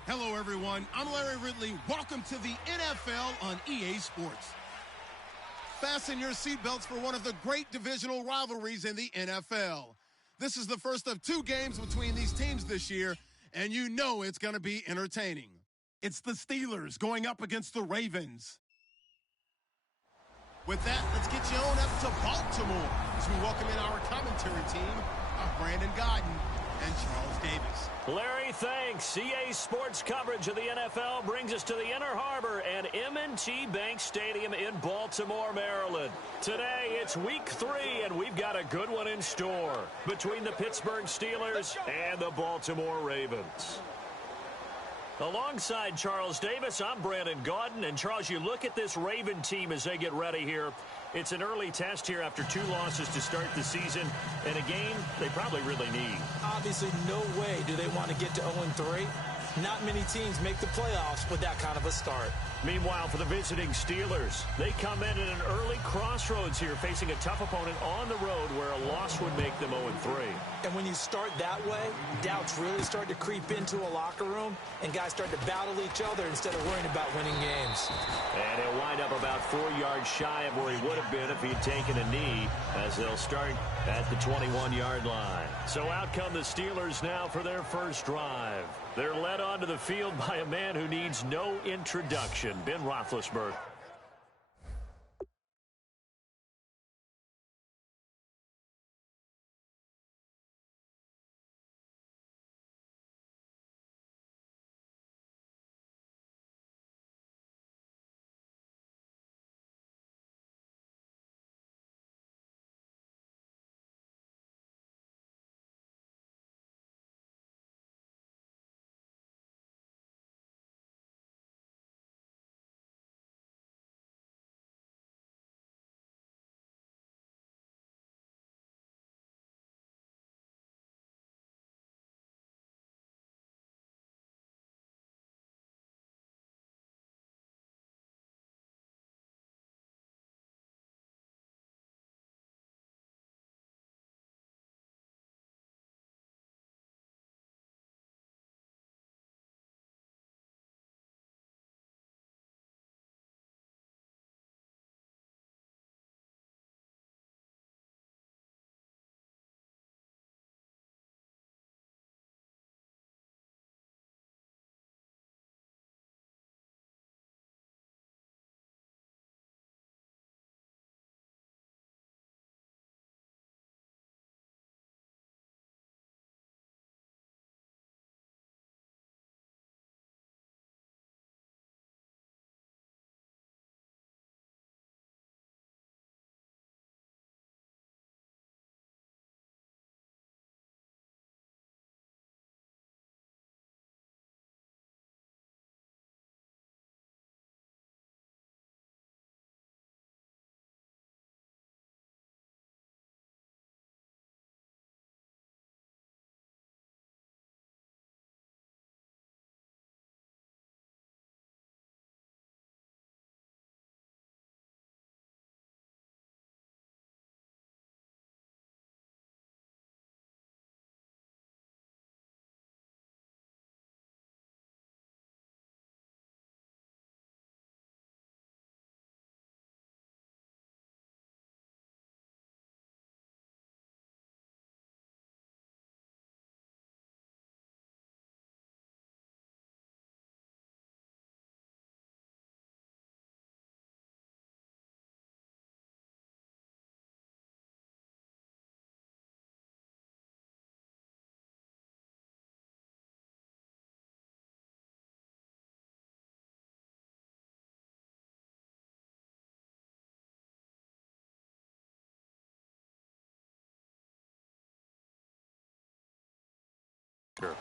Hello, everyone. I'm Larry Ridley. Welcome to the NFL on EA Sports. Fasten your seatbelts for one of the great divisional rivalries in the NFL. This is the first of 2 games between these teams this year, and you know it's going to be entertaining. It's the Steelers going up against the Ravens. With that, let's get you on up to Baltimore as we welcome in our commentary team of Brandon Godden and Charles Davis. Larry, thanks. EA Sports coverage of the NFL brings us to the Inner Harbor and M&T Bank Stadium in Baltimore, Maryland. Today, it's week 3, and we've got a good one in store between the Pittsburgh Steelers and the Baltimore Ravens. Alongside Charles Davis, I'm Brandon Gaudin. And, Charles, you look at this Raven team as they get ready here. It's an early test here after 2 losses to start the season, and a game they probably really need. Obviously, no way do they want to get to 0-3. Not many teams make the playoffs with that kind of a start. Meanwhile, for the visiting Steelers, they come in at an early crossroads here, facing a tough opponent on the road where a loss would make them 0-3. And when you start that way, doubts really start to creep into a locker room, and guys start to battle each other instead of worrying about winning games. And he'll wind up about 4 yards shy of where he would have been if he had taken a knee, as they'll start at the 21-yard line. So out come the Steelers now for their first drive. They're led onto the field by a man who needs no introduction, Ben Roethlisberger.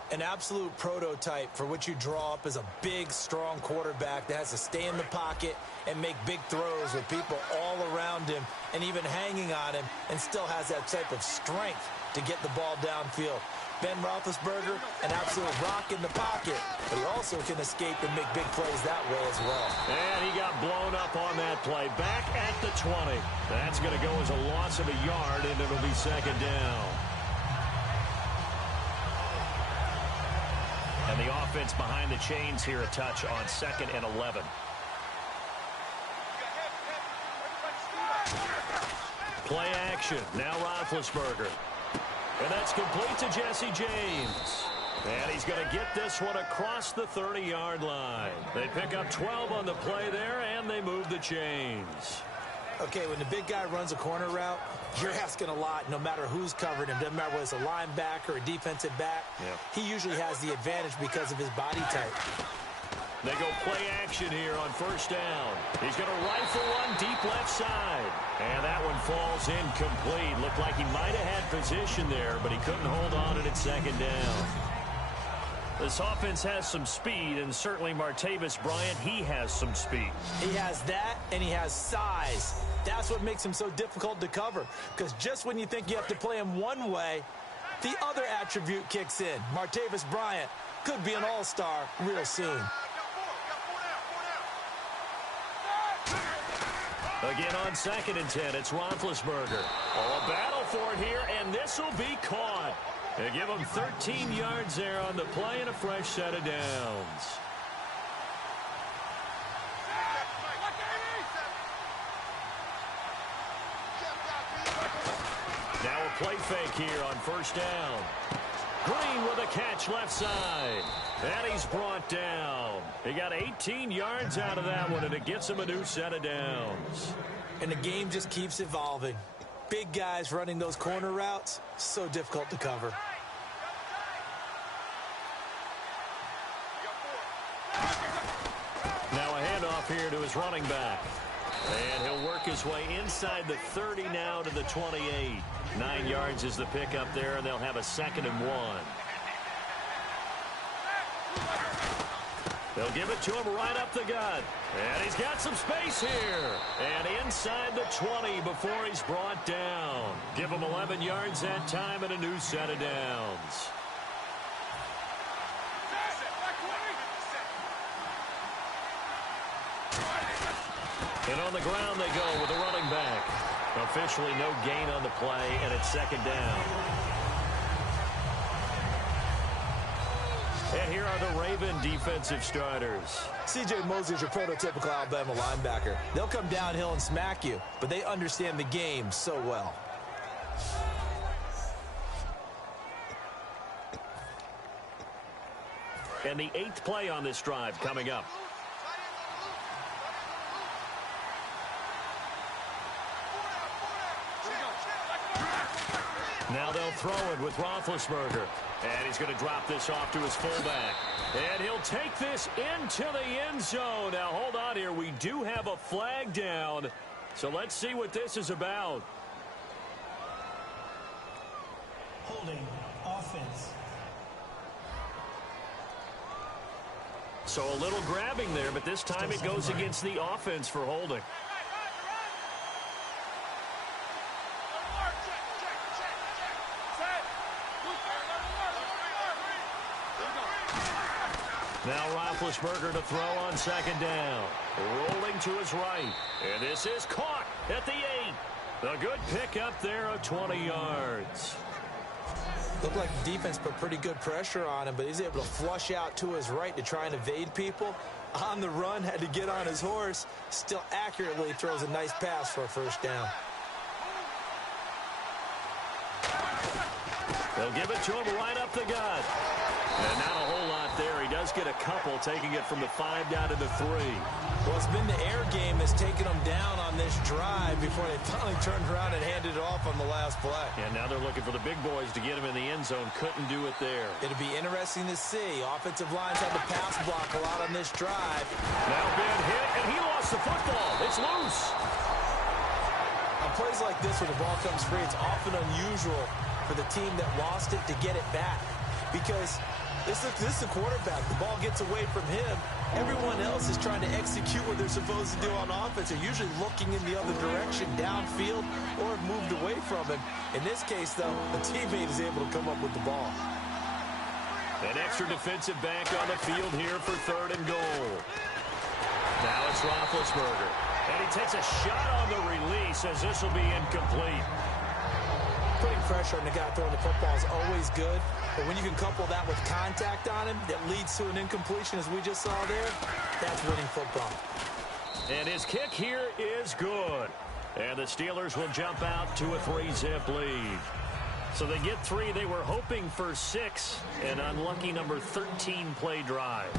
An absolute prototype for what you draw up as a big, strong quarterback that has to stay in the pocket and make big throws with people all around him and even hanging on him, and still has that type of strength to get the ball downfield. Ben Roethlisberger, an absolute rock in the pocket, but he also can escape and make big plays that way as well. And he got blown up on that play. Back at the 20. That's going to go as a loss of a yard, and it'll be second down. And And the offense behind the chains here a touch on 2nd and 11. Play action. Now Roethlisberger. And that's complete to Jesse James. And he's going to get this one across the 30-yard line. They pick up 12 on the play there, and they move the chains. Okay, when the big guy runs a corner route, you're asking a lot no matter who's covering him. Doesn't matter whether it's a linebacker or a defensive back. Yeah. He usually has the advantage because of his body type. They go play action here on 1st down. He's going to rifle one deep left side. And that one falls incomplete. Looked like he might have had position there, but he couldn't hold on at 2nd down. This offense has some speed, and certainly Martavis Bryant, he has some speed. He has that, and he has size. That's what makes him so difficult to cover, because just when you think you have to play him one way, the other attribute kicks in. Martavis Bryant could be an all-star real soon. Again on 2nd and 10, it's Roethlisberger. Oh, a battle for it here, and this will be caught. They give him 13 yards there on the play and a fresh set of downs. Now a play fake here on 1st down. Green with a catch left side. And he's brought down. He got 18 yards out of that one, and it gets him a new set of downs. And the game just keeps evolving. Big guys running those corner routes, so difficult to cover. Now a handoff here to his running back. And he'll work his way inside the 30 now to the 28. 9 yards is the pickup there, and they'll have a 2nd and 1. They'll give it to him right up the gut. And he's got some space here. And inside the 20 before he's brought down. Give him 11 yards that time and a new set of downs. And on the ground they go with a running back. Officially no gain on the play, and it's 2nd down. And here are the Raven defensive starters. C.J. Mosley's your prototypical Alabama linebacker. They'll come downhill and smack you, but they understand the game so well. And the 8th play on this drive coming up. Now they'll throw it with Roethlisberger. And he's going to drop this off to his fullback. And he'll take this into the end zone. Now, hold on here. We do have a flag down. So let's see what this is about. Holding offense. So a little grabbing there, but this time it goes against the offense for holding. Now Roethlisberger to throw on 2nd down. Rolling to his right. And this is caught at the 8. A good pickup there of 20 yards. Looked like the defense put pretty good pressure on him, but he's able to flush out to his right to try and evade people. On the run, had to get on his horse. Still accurately throws a nice pass for a 1st down. They'll give it to him right up the gut. And not a whole lot there. He does get a couple, taking it from the 5 down to the 3. Well, it's been the air game that's taken them down on this drive before they finally turned around and handed it off on the last play. And now they're looking for the big boys to get him in the end zone. Couldn't do it there. It'll be interesting to see. Offensive lines had to pass block a lot on this drive. Now Ben hit, and he lost the football. It's loose. On plays like this where the ball comes free, it's often unusual for the team that lost it to get it back. Because this is the quarterback. The ball gets away from him. Everyone else is trying to execute what they're supposed to do on offense. They're usually looking in the other direction, downfield, or have moved away from him. In this case, though, the teammate is able to come up with the ball. An extra defensive back on the field here for 3rd and goal. Now it's Roethlisberger. And he takes a shot on the release as this will be incomplete. Putting pressure on the guy throwing the football is always good, but when you can couple that with contact on him that leads to an incompletion, as we just saw there, that's winning football. And his kick here is good. And the Steelers will jump out to a 3-zip lead. So they get 3. They were hoping for 6. An unlucky number 13 play drive.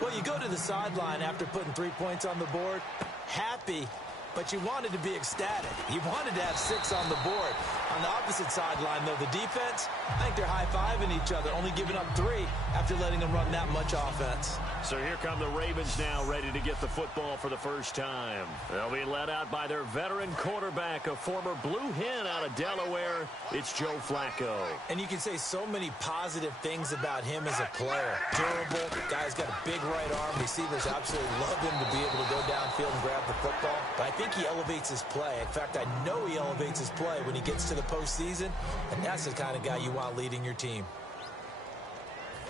Well, you go to the sideline after putting 3 points on the board, happy, but you wanted to be ecstatic. You wanted to have 6 on the board. On the opposite sideline, though, the defense, I think they're high-fiving each other, only giving up 3 after letting them run that much offense. So here come the Ravens now, ready to get the football for the first time. They'll be led out by their veteran quarterback, a former Blue Hen out of Delaware. It's Joe Flacco. And you can say so many positive things about him as a player. Durable, guy's got a big right arm. Receivers absolutely love him to be able to go downfield and grab the football. But I think he elevates his play. In fact, I know he elevates his play when he gets to the postseason, and that's the kind of guy you want leading your team.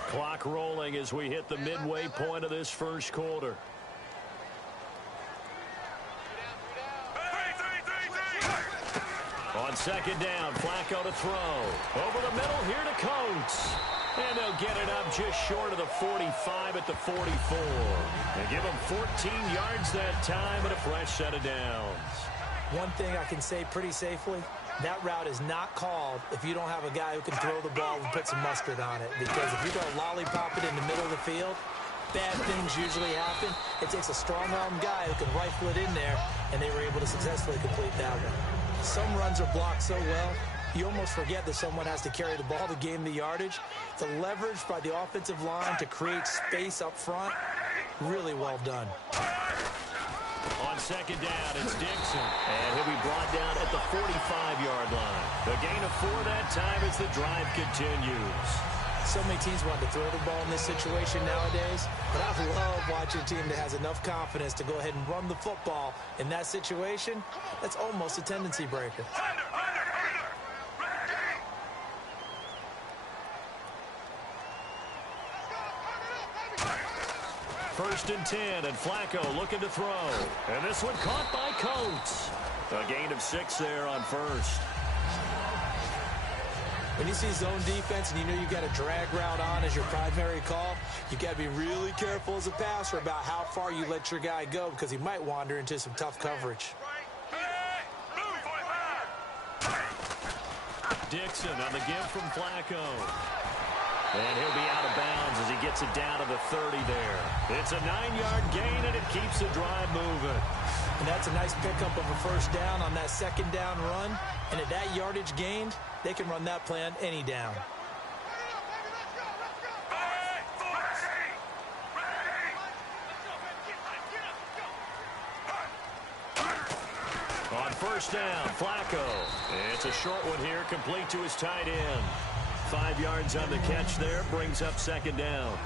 Clock rolling as we hit the midway point of this first quarter. On second down, Flacco to throw. Over the middle here to Coates. And they'll get it up just short of the 45 at the 44. And give him 14 yards that time and a fresh set of downs. One thing I can say pretty safely, that route is not called if you don't have a guy who can throw the ball and put some mustard on it. Because if you don't lollipop it in the middle of the field, bad things usually happen. It takes a strong-arm guy who can rifle it in there, and they were able to successfully complete that one. Some runs are blocked so well, you almost forget that someone has to carry the ball to gain the yardage. The leverage by the offensive line to create space up front, really well done. On second down, it's Dixon. And he'll be brought down at the 45-yard line. The gain of 4 that time as the drive continues. So many teams want to throw the ball in this situation nowadays, but I love watching a team that has enough confidence to go ahead and run the football in that situation. That's almost a tendency breaker. First and 10, and Flacco looking to throw. And this one caught by Coates. A gain of 6 there on first. When you see zone defense and you know you've got a drag route on as your primary call, you got to be really careful as a passer about how far you let your guy go because he might wander into some tough coverage. Dixon on the give from Flacco. And he'll be out of bounds as he gets it down to the 30 there. It's a 9-yard gain, and it keeps the drive moving. And that's a nice pickup of a first down on that second down run. And at that yardage gained, they can run that play on any down. On first down, Flacco. It's a short one here, complete to his tight end. 5 yards on the catch there, brings up second down.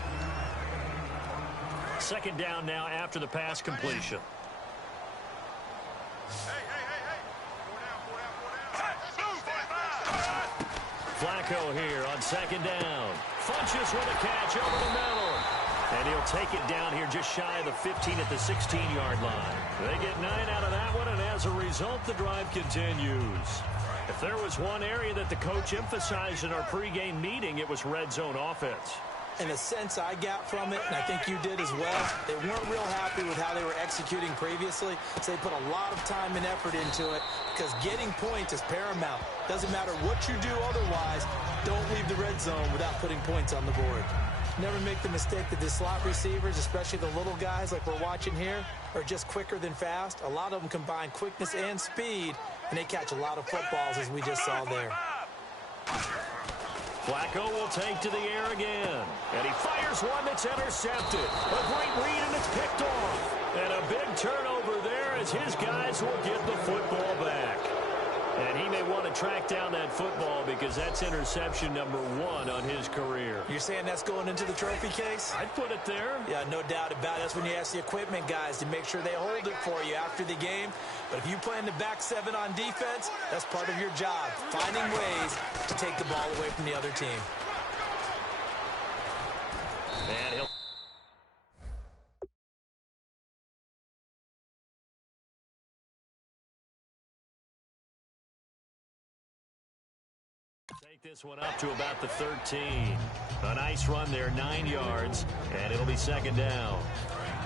Second down now after the pass completion. Flacco here on second down. Funches with a catch over the middle. And he'll take it down here just shy of the 15 at the 16-yard line. They get 9 out of that one, and as a result, the drive continues. If there was one area that the coach emphasized in our pregame meeting, it was red zone offense. And the sense I got from it, and I think you did as well, they weren't real happy with how they were executing previously, so they put a lot of time and effort into it because getting points is paramount. Doesn't matter what you do otherwise, don't leave the red zone without putting points on the board. Never make the mistake that the slot receivers, especially the little guys like we're watching here, are just quicker than fast. A lot of them combine quickness and speed, and they catch a lot of footballs as we just saw there. Flacco will take to the air again. And he fires one that's intercepted. A great read, and it's picked off. And a big turnover there as his guys will get the football back. And he may want to track down that football because that's interception number 1 on his career. You're saying that's going into the trophy case? I'd put it there. Yeah, no doubt about it. That's when you ask the equipment guys to make sure they hold it for you after the game. But if you play in the back 7 on defense, that's part of your job, finding ways to take the ball away from the other team. And he'll Take this one up to about the 13. A nice run there, 9 yards, and it'll be second down.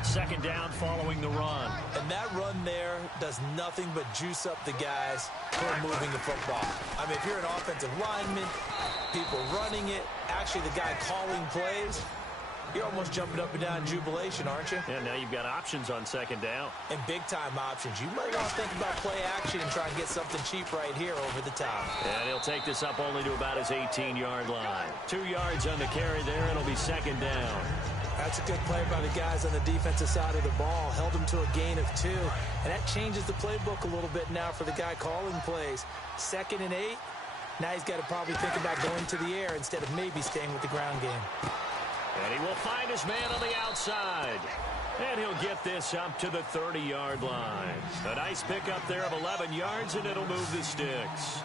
Second down following the run. And that run there does nothing but juice up the guys who are moving the football. I mean, if you're an offensive lineman, people running it, actually the guy calling plays, you're almost jumping up and down in jubilation, aren't you? And now you've got options on second down. And big-time options. You might want to think about play action and try and get something cheap right here over the top. And he'll take this up only to about his 18-yard line. 2 yards on the carry there, and it'll be second down. That's a good play by the guys on the defensive side of the ball. Held them to a gain of 2. And that changes the playbook a little bit now for the guy calling plays. 2nd and 8. Now he's got to probably think about going to the air instead of maybe staying with the ground game. And he will find his man on the outside. And he'll get this up to the 30-yard line. A nice pickup there of 11 yards, and it'll move the sticks.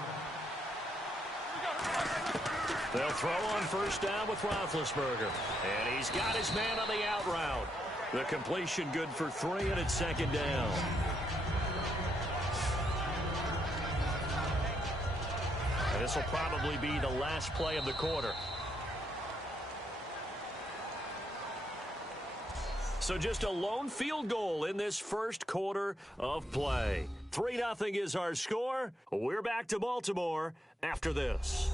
They'll throw on first down with Roethlisberger. And he's got his man on the out route. The completion good for 3, and it's second down. And this will probably be the last play of the quarter. So just a lone field goal in this first quarter of play. 3-0 is our score. We're back to Baltimore after this.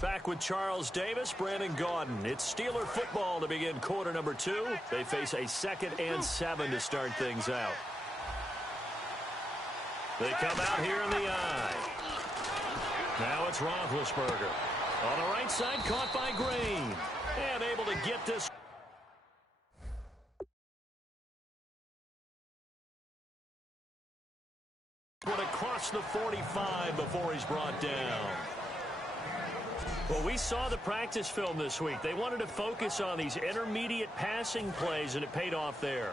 Back with Charles Davis, Brandon Gaudin. It's Steeler football to begin quarter number 2. They face a 2nd and 7 to start things out. They come out here in the eye. Now it's Roethlisberger. On the right side, caught by Green. And able to get this. One across the 45 before he's brought down. Well, we saw the practice film this week. They wanted to focus on these intermediate passing plays, and it paid off there.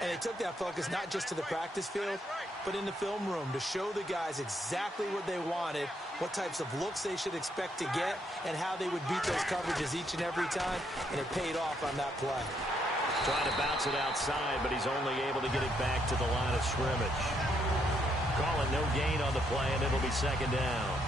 And they took that focus not just to the practice field, but in the film room to show the guys exactly what they wanted, what types of looks they should expect to get, and how they would beat those coverages each and every time, and it paid off on that play. Trying to bounce it outside, but he's only able to get it back to the line of scrimmage. Calling no gain on the play, and it'll be second down.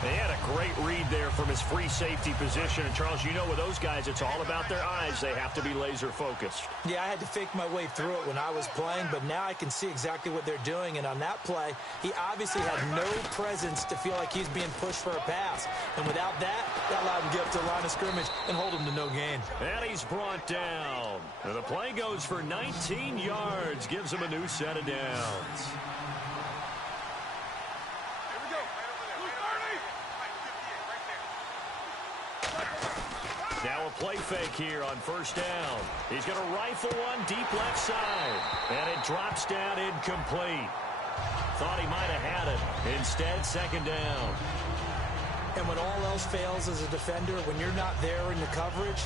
They had a great read there from his free safety position. And, Charles, you know with those guys, it's all about their eyes. They have to be laser-focused. Yeah, I had to fake my way through it when I was playing, but now I can see exactly what they're doing. And on that play, he obviously had no presence to feel like he's being pushed for a pass. And without that, that allowed him to get up to the line of scrimmage and hold him to no gain. And he's brought down. And the play goes for 19 yards, gives him a new set of downs. Now a play fake here on first down. He's going to rifle one deep left side. And it drops down incomplete. Thought he might have had it. Instead, second down. And when all else fails as a defender, when you're not there in the coverage,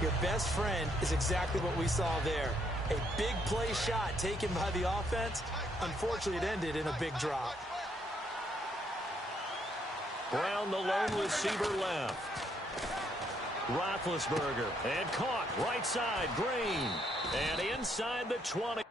your best friend is exactly what we saw there. A big play shot taken by the offense. Unfortunately, it ended in a big drop. Brown, the lone receiver left. Roethlisberger, and caught right side, Green, and inside the 20.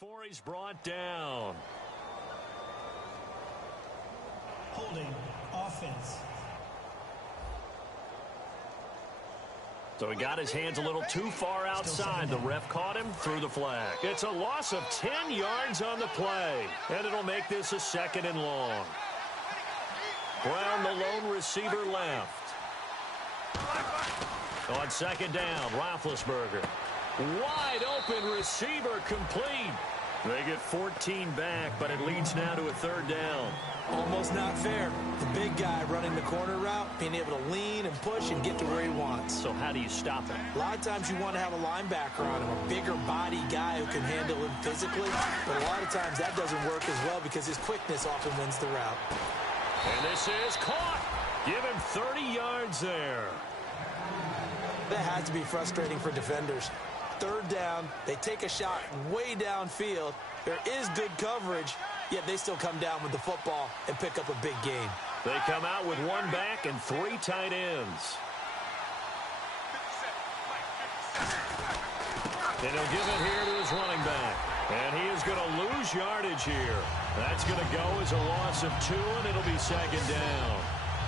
Before he's brought down. Holding offense. So he got his hands a little too far outside. The ref caught him, threw the flag. It's a loss of 10 yards on the play, and it'll make this a 2nd and long. Brown, the lone receiver, left. On 2nd down, Roethlisberger. Wide open receiver, complete. They get 14 back, but it leads now to a 3rd down. Almost not fair. The big guy running the corner route, being able to lean and push and get to where he wants. So how do you stop him? A lot of times you want to have a linebacker on him, a bigger body guy who can handle him physically. But a lot of times that doesn't work as well because his quickness often wins the route. And this is caught. Give him 30 yards there. That has to be frustrating for defenders. 3rd down, they take a shot way downfield. There is good coverage, yet they still come down with the football and pick up a big gain. They come out with 1 back and 3 tight ends. And he'll give it here to his running back. And he is going to lose yardage here. That's going to go as a loss of 2, and it'll be 2nd down.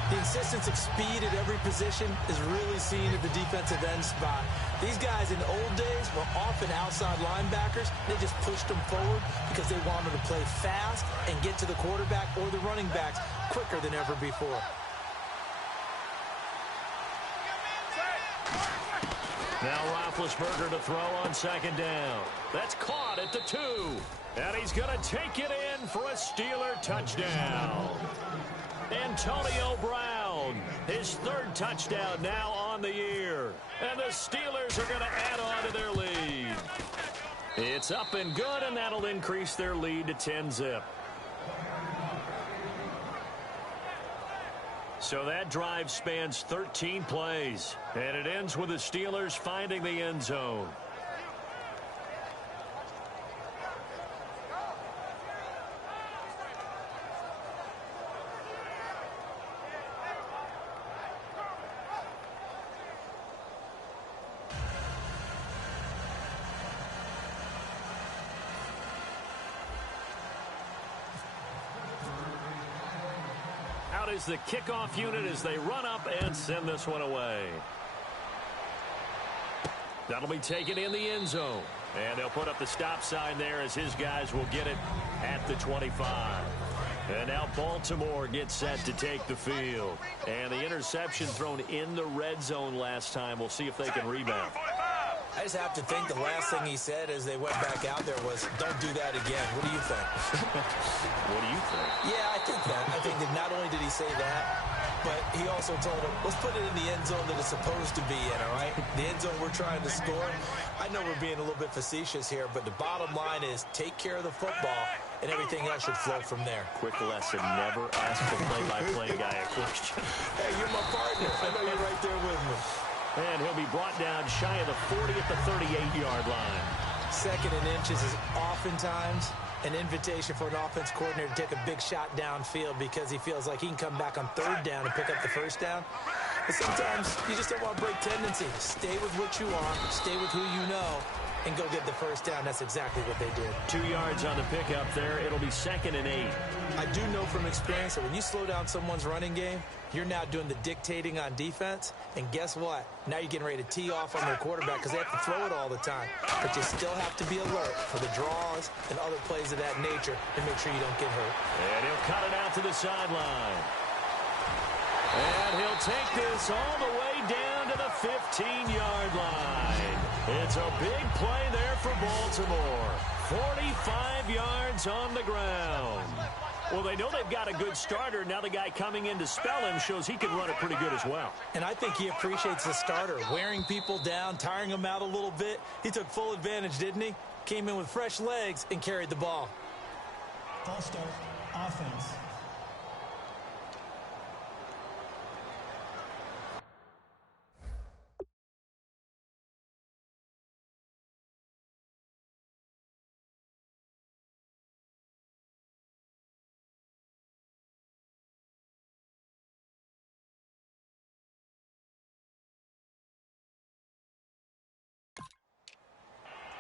The insistence of speed at every position is really seen at the defensive end spot. These guys in the old days were often outside linebackers. They just pushed them forward because they wanted to play fast and get to the quarterback or the running backs quicker than ever before. Now Roethlisberger to throw on 2nd down. That's caught at the 2. And he's going to take it in for a Steeler touchdown. Antonio Brown, his 3rd touchdown now on the year. And the Steelers are going to add on to their lead. It's up and good, and that'll increase their lead to 10-zip. So that drive spans 13 plays, and it ends with the Steelers finding the end zone. Is the kickoff unit as they run up and send this one away. That'll be taken in the end zone. And they'll put up the stop sign there as his guys will get it at the 25. And now Baltimore gets set to take the field. And the interception thrown in the red zone last time. We'll see if they can rebound. I just have to think the last thing he said as they went back out there was, don't do that again. What do you think? What do you think? Yeah, I think that. I think that not only did he say that, but he also told him, let's put it in the end zone that it's supposed to be in, all right? The end zone we're trying to score. I know we're being a little bit facetious here, but the bottom line is take care of the football, and everything else should flow from there. Quick lesson, never ask the play-by-play guy a question. Hey, you're my partner. I know you're right there with me. And he'll be brought down shy of the 40 at the 38-yard line. 2nd and inches is oftentimes an invitation for an offense coordinator to take a big shot downfield because he feels like he can come back on 3rd down and pick up the 1st down. But sometimes you just don't want to break tendency. Stay with what you are, stay with who you know, and go get the 1st down. That's exactly what they did. 2 yards on the pickup there. It'll be 2nd and 8. I do know from experience that when you slow down someone's running game, you're now doing the dictating on defense. And guess what? Now you're getting ready to tee off on their quarterback because they have to throw it all the time. But you still have to be alert for the draws and other plays of that nature and make sure you don't get hurt. And he'll cut it out to the sideline. And he'll take this all the way down to the 15-yard line. It's a big play there for Baltimore. 45 yards on the ground. Well, they know they've got a good starter. Now the guy coming in to spell him shows he can run it pretty good as well. And I think he appreciates the starter, wearing people down, tiring them out a little bit. He took full advantage, didn't he? Came in with fresh legs and carried the ball. False start, offense.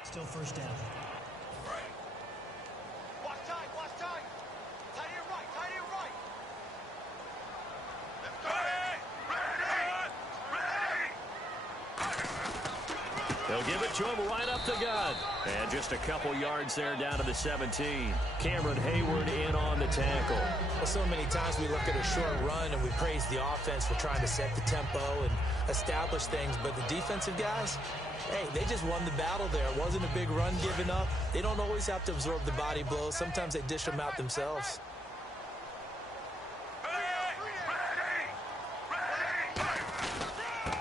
Still 1st down. They'll give it to him right up the gut. And just a couple yards there down to the 17. Cameron Hayward in on the tackle. Well, so many times we look at a short run and we praise the offense for trying to set the tempo and establish things. But the defensive guys, hey, they just won the battle there. It wasn't a big run given up. They don't always have to absorb the body blows. Sometimes they dish them out themselves.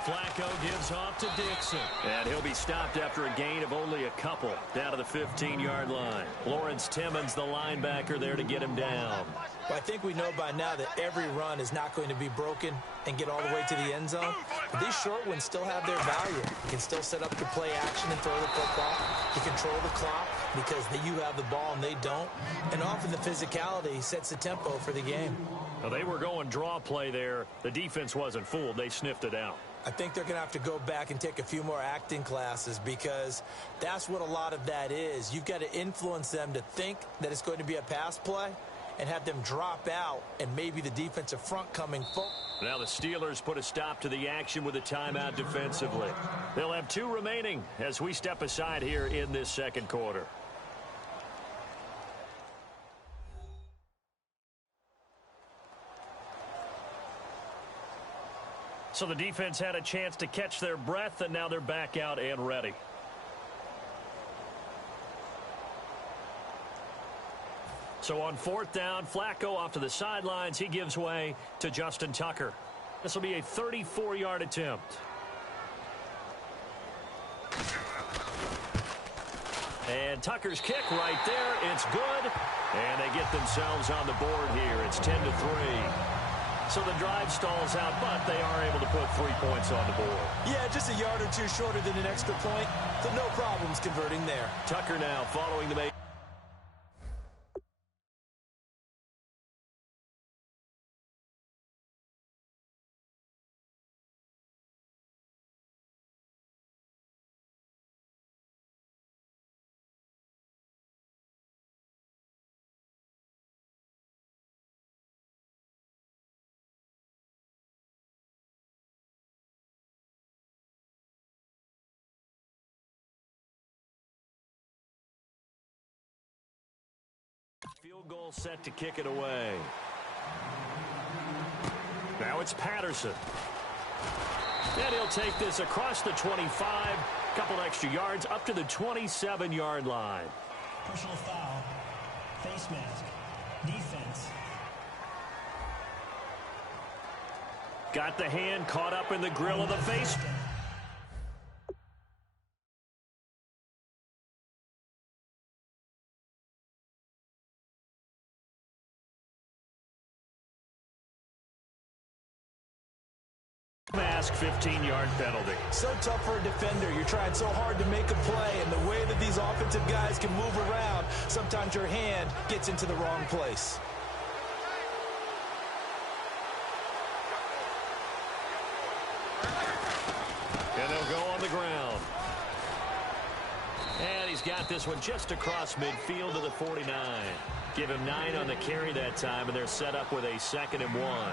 Flacco gives off to Dixon. And he'll be stopped after a gain of only a couple down to the 15-yard line. Lawrence Timmons, the linebacker, there to get him down. Well, I think we know by now that every run is not going to be broken and get all the way to the end zone. But these short ones still have their value. You can still set up your play action and throw the football. You control the clock because you have the ball and they don't. And often the physicality sets the tempo for the game. Well, they were going draw play there. The defense wasn't fooled. They sniffed it out. I think they're going to have to go back and take a few more acting classes because that's what a lot of that is. You've got to influence them to think that it's going to be a pass play and have them drop out and maybe the defensive front coming full. Now the Steelers put a stop to the action with a timeout defensively. They'll have 2 remaining as we step aside here in this second quarter. So the defense had a chance to catch their breath, and now they're back out and ready. So on 4th down, Flacco off to the sidelines. He gives way to Justin Tucker. This will be a 34-yard attempt. And Tucker's kick right there. It's good. And they get themselves on the board here. It's 10-3. So the drive stalls out, but they are able to put 3 points on the board. Yeah, just a yard or two shorter than an extra point, so no problems converting there. Tucker now following the field goal set to kick it away. Now it's Patterson. And he'll take this across the 25. Couple extra yards up to the 27-yard line. Personal foul. Face mask. Defense. Got the hand caught up in the grill of the face. Mask 15-yard penalty. So tough for a defender. You're trying so hard to make a play, and the way that these offensive guys can move around, sometimes your hand gets into the wrong place. And they'll go on the ground. And he's got this one just across midfield to the 49. Give him 9 on the carry that time, and they're set up with a 2nd and 1.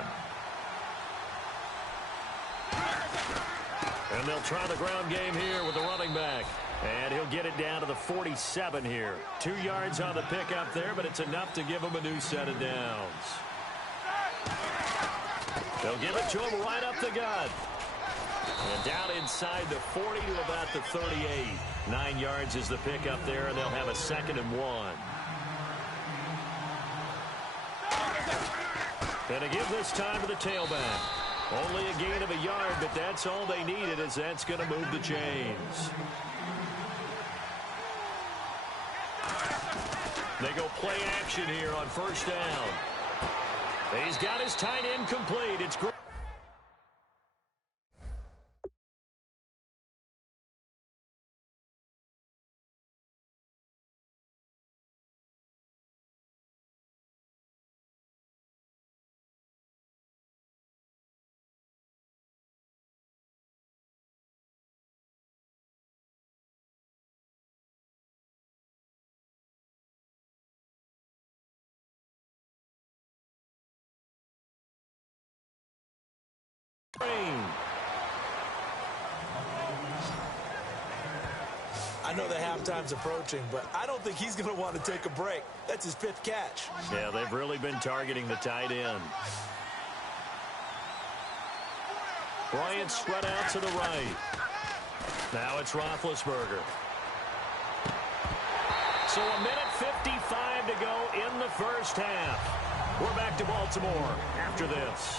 And they'll try the ground game here with the running back. And he'll get it down to the 47 here. 2 yards on the pickup there, but it's enough to give him a new set of downs. They'll give it to him right up the gut. And down inside the 40 to about the 38. 9 yards is the pickup there, and they'll have a 2nd and 1. And to give this time to the tailback. Only a gain of a yard, but that's all they needed, as that's going to move the chains. They go play action here on 1st down. He's got his tight end complete. It's great. I know the halftime's approaching, but I don't think he's going to want to take a break. That's his 5th catch. Yeah, they've really been targeting the tight end. Bryant spread out to the right. Now it's Roethlisberger. So a minute 55 to go in the first half. We're back to Baltimore after this.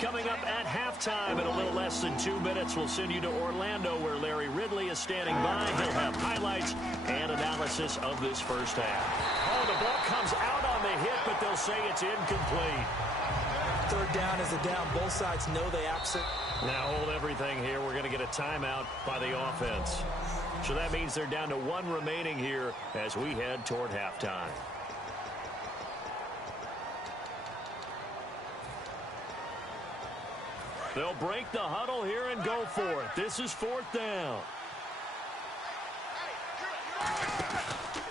Coming up at halftime in a little less than 2 minutes, we'll send you to Orlando where Larry Ridley is standing by. He'll have highlights and analysis of this first half. Oh, the ball comes out on the hit, but they'll say it's incomplete. 3rd down is a down. Both sides know they absolutely. Now hold everything here. We're going to get a timeout by the offense. So that means they're down to 1 remaining here as we head toward halftime. They'll break the huddle here and go for it. This is 4th down.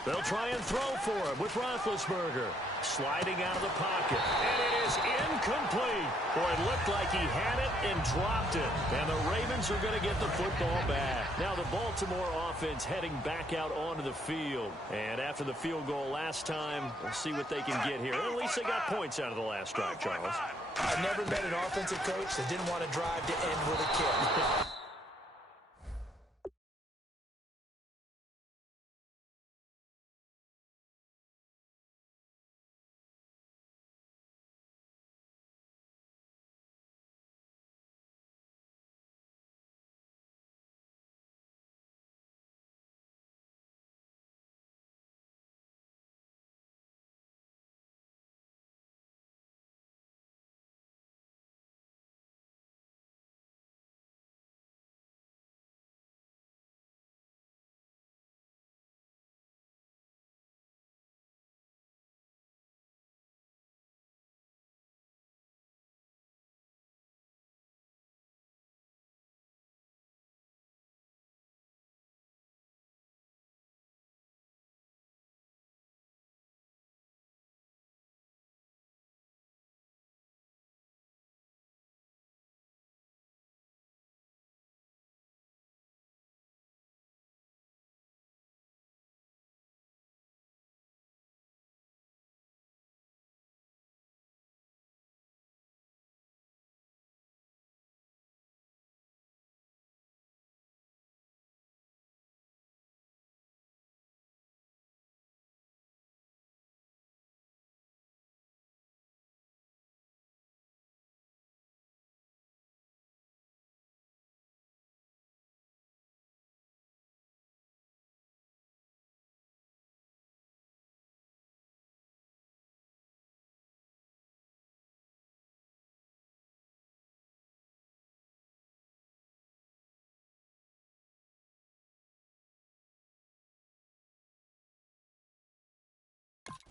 They'll try and throw for it with Roethlisberger. Sliding out of the pocket. And it is incomplete. Boy, it looked like he had it and dropped it. And the Ravens are going to get the football back. Now the Baltimore offense heading back out onto the field. And after the field goal last time, we'll see what they can get here. At least they got points out of the last drive, Charles. I've never met an offensive coach that didn't want to drive to end with a kick.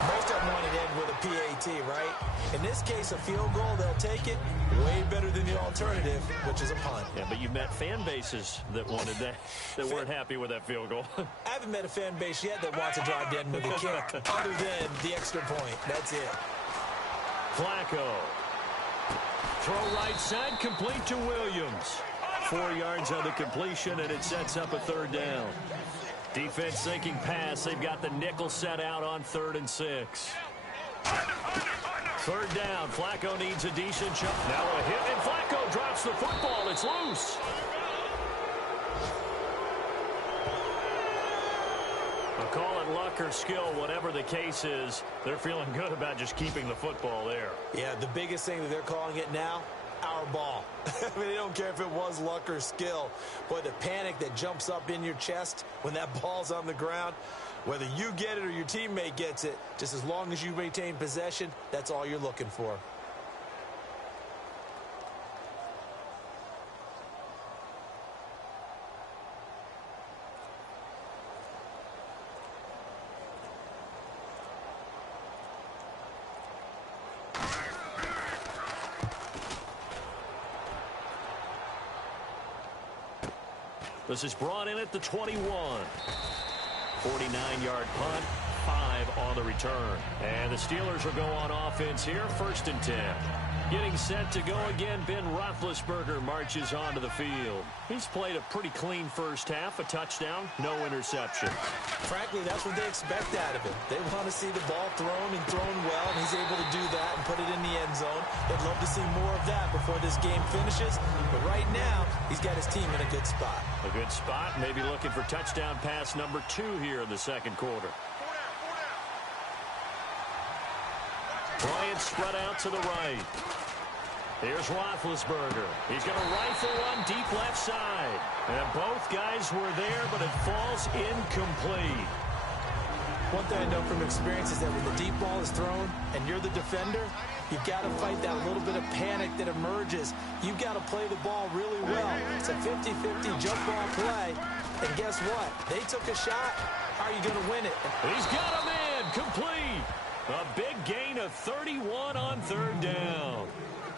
Most of them want it in with a PAT, right? In this case, a field goal, they'll take it way better than the alternative, which is a punt. Yeah, but you've met fan bases that wanted that, that weren't happy with that field goal. I haven't met a fan base yet that wants to drive to end with a kick other than the extra point. That's it. Flacco. Throw right side, complete to Williams. 4 yards on the completion, and it sets up a 3rd down. Defense thinking pass. They've got the nickel set out on 3rd and 6. 3rd down. Flacco needs a decent shot. Now a hit, and Flacco drops the football. It's loose. I'll call it luck or skill, whatever the case is. They're feeling good about just keeping the football there. Yeah, the biggest thing that they're calling it now, our ball. I mean, they don't care if it was luck or skill. Boy, the panic that jumps up in your chest when that ball's on the ground, whether you get it or your teammate gets it, just as long as you maintain possession, that's all you're looking for. This is brought in at the 21. 49-yard punt, 5 on the return. And the Steelers will go on offense here, 1st and 10. Getting set to go again, Ben Roethlisberger marches onto the field. He's played a pretty clean first half, a touchdown, no interception. Frankly, that's what they expect out of him. They want to see the ball thrown and thrown well, and he's able to do that and put it in the end zone. They'd love to see more of that before this game finishes, but right now, he's got his team in a good spot. A good spot, maybe looking for touchdown pass number 2 here in the second quarter. Bryant spread out to the right. Here's Roethlisberger. He's going to rifle one deep left side. And both guys were there, but it falls incomplete. One thing I know from experience is that when the deep ball is thrown and you're the defender, you've got to fight that little bit of panic that emerges. You've got to play the ball really well. It's a 50-50 jump ball play. And guess what? They took a shot. How are you going to win it? He's got him in. Complete. A big gain of 31 on third down.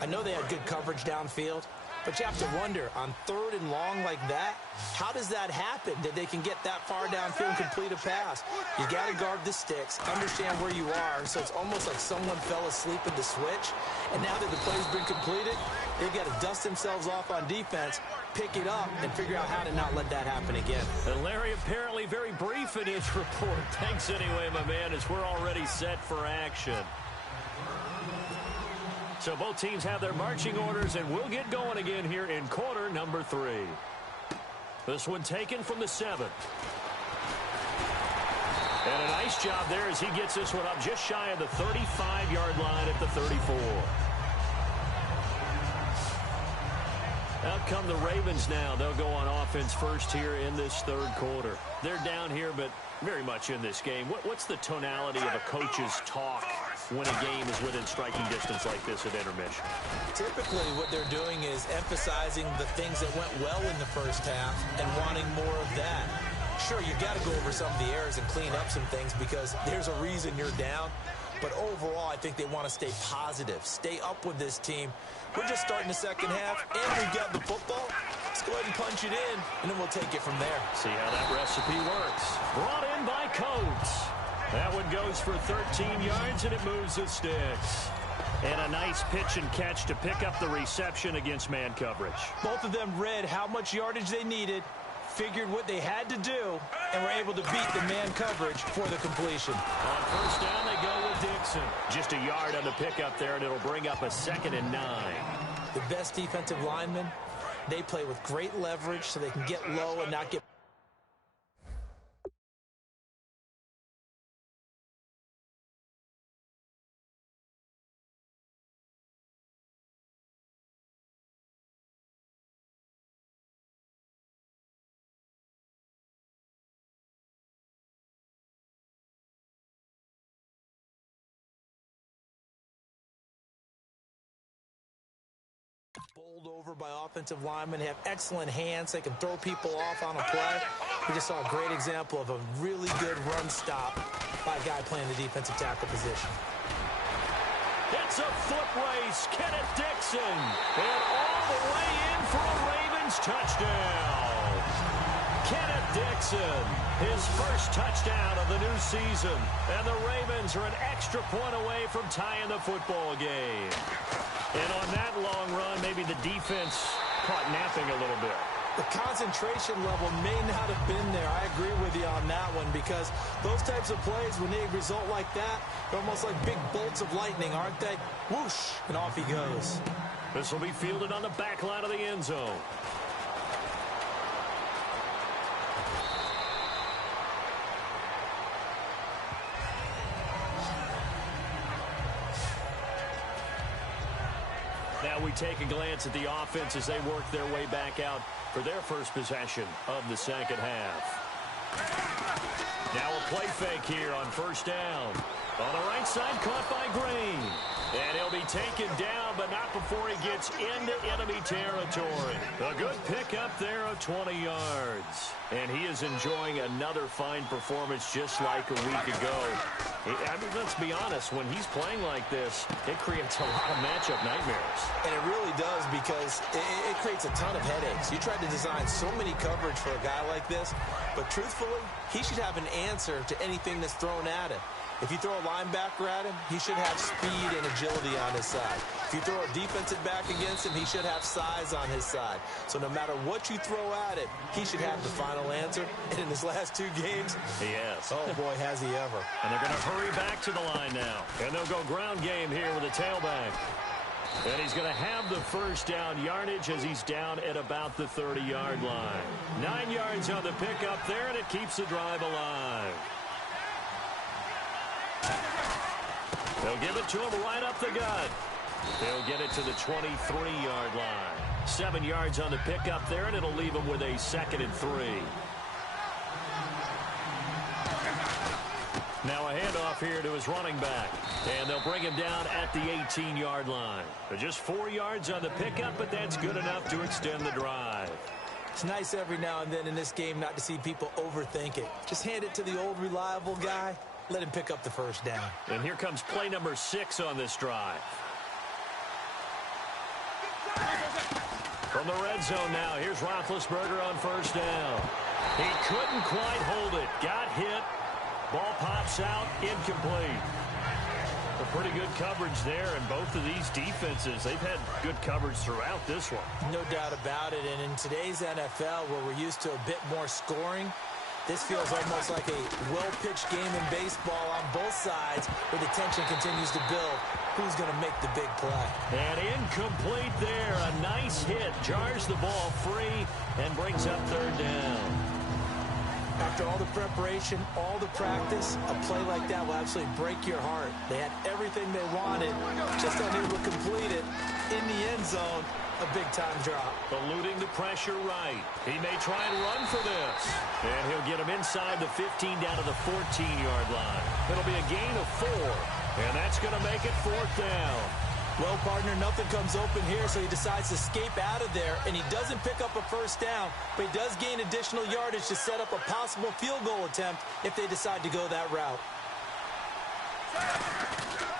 I know they had good coverage downfield, but you have to wonder, on third and long like that, how does that happen that they can get that far downfield and complete a pass? You got to guard the sticks, understand where you are, so it's almost like someone fell asleep at the switch, and now that the play's been completed, they've got to dust themselves off on defense, pick it up, and figure out how to not let that happen again. And Larry apparently very brief in his report. Thanks anyway, my man, as we're already set for action. So both teams have their marching orders, and we'll get going again here in quarter number 3. This one taken from the 7. And a nice job there as he gets this one up just shy of the 35-yard line at the 34. Out come the Ravens now. They'll go on offense first here in this third quarter. They're down here, but very much in this game. What's the tonality of a coach's talk when a game is within striking distance like this at intermission? Typically, what they're doing is emphasizing the things that went well in the first half and wanting more of that. Sure, you've got to go over some of the errors and clean up some things because there's a reason you're down. But overall, I think they want to stay positive, stay up with this team. We're just starting the second half, and we've got the football. Let's go ahead and punch it in, and then we'll take it from there. See how that recipe works. Brought in by Coates. That one goes for 13 yards, and it moves the sticks. And a nice pitch and catch to pick up the reception against man coverage. Both of them read how much yardage they needed, figured what they had to do, and were able to beat the man coverage for the completion. On first down, they go with Dixon. Just a yard on the pickup there, and it'll bring up a 2nd and 9. The best defensive linemen, they play with great leverage so they can get low and not get... bowled over by offensive linemen. They have excellent hands. They can throw people off on a play. We just saw a great example of a really good run stop by a guy playing the defensive tackle position. It's a foot race. Kenneth Dixon. And all the way in for a Ravens touchdown. Kenneth Dixon, his first touchdown of the new season. And the Ravens are an extra point away from tying the football game. And on that long run, maybe the defense caught napping a little bit. The concentration level may not have been there. I agree with you on that one because those types of plays, when they result like that, they're almost like big bolts of lightning, aren't they? Whoosh, and off he goes. This will be fielded on the back line of the end zone. Now we take a glance at the offense as they work their way back out for their first possession of the second half. Now a play fake here on first down. On the right side, caught by Green. And he'll be taken down, but not before he gets into enemy territory. A good pickup there of 20 yards. And he is enjoying another fine performance just like a week ago. I mean, let's be honest, when he's playing like this, it creates a lot of matchup nightmares. And it really does because it creates a ton of headaches. You tried to design so many coverage for a guy like this, but truthfully, he should have an answer to anything that's thrown at him. If you throw a linebacker at him, he should have speed and agility on his side. If you throw a defensive back against him, he should have size on his side. So no matter what you throw at him, he should have the final answer. And in his last 2 games, he has. Oh, boy, has he ever. And they're going to hurry back to the line now. And they'll go ground game here with a tailback. And he's going to have the first down yardage as he's down at about the 30-yard line. 9 yards on the pickup there, and it keeps the drive alive. They'll give it to him right up the gut. He'll get it to the 23-yard line. 7 yards on the pickup there, and it'll leave him with a 2nd and 3. Now a handoff here to his running back. And they'll bring him down at the 18-yard line. Just 4 yards on the pickup, but that's good enough to extend the drive. It's nice every now and then in this game not to see people overthink it. Just hand it to the old reliable guy. Let him pick up the first down. And here comes play number 6 on this drive. From the red zone now, here's Roethlisberger on first down. He couldn't quite hold it. Got hit. Ball pops out, incomplete. A pretty good coverage there, and both of these defenses, they've had good coverage throughout this one. No doubt about it, and in today's NFL, where we're used to a bit more scoring, this feels almost like a well-pitched game in baseball on both sides, where the tension continues to build. Who's going to make the big play? And incomplete there. A nice hit. Jars the ball free and brings up 3rd down. After all the preparation, all the practice, a play like that will absolutely break your heart. They had everything they wanted, just unable to complete it. In the end zone, a big-time drop. Eluding the pressure right. He may try and run for this. And he'll get him inside the 15 down to the 14-yard line. It'll be a gain of 4, and that's going to make it 4th down. Well, partner, nothing comes open here, so he decides to escape out of there, and he doesn't pick up a first down, but he does gain additional yardage to set up a possible field goal attempt if they decide to go that route.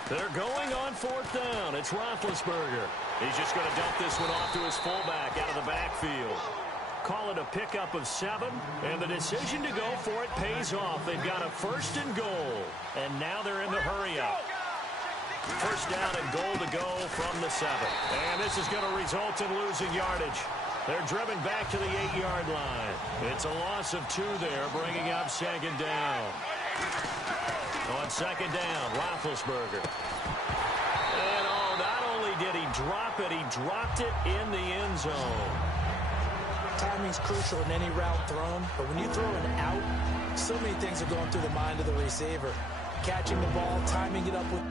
They're going on 4th down. It's Roethlisberger. He's just going to dump this one off to his fullback out of the backfield. Call it a pickup of 7, and the decision to go for it pays off. They've got a 1st and goal, and now they're in the hurry-up. First down and goal to go from the 7. And this is going to result in losing yardage. They're driven back to the 8-yard line. It's a loss of 2 there, bringing up 2nd down. On 2nd down, Roethlisberger. And not only did he drop it, he dropped it in the end zone. Timing's crucial in any route thrown, but when you throw an out, so many things are going through the mind of the receiver. Catching the ball, timing it up with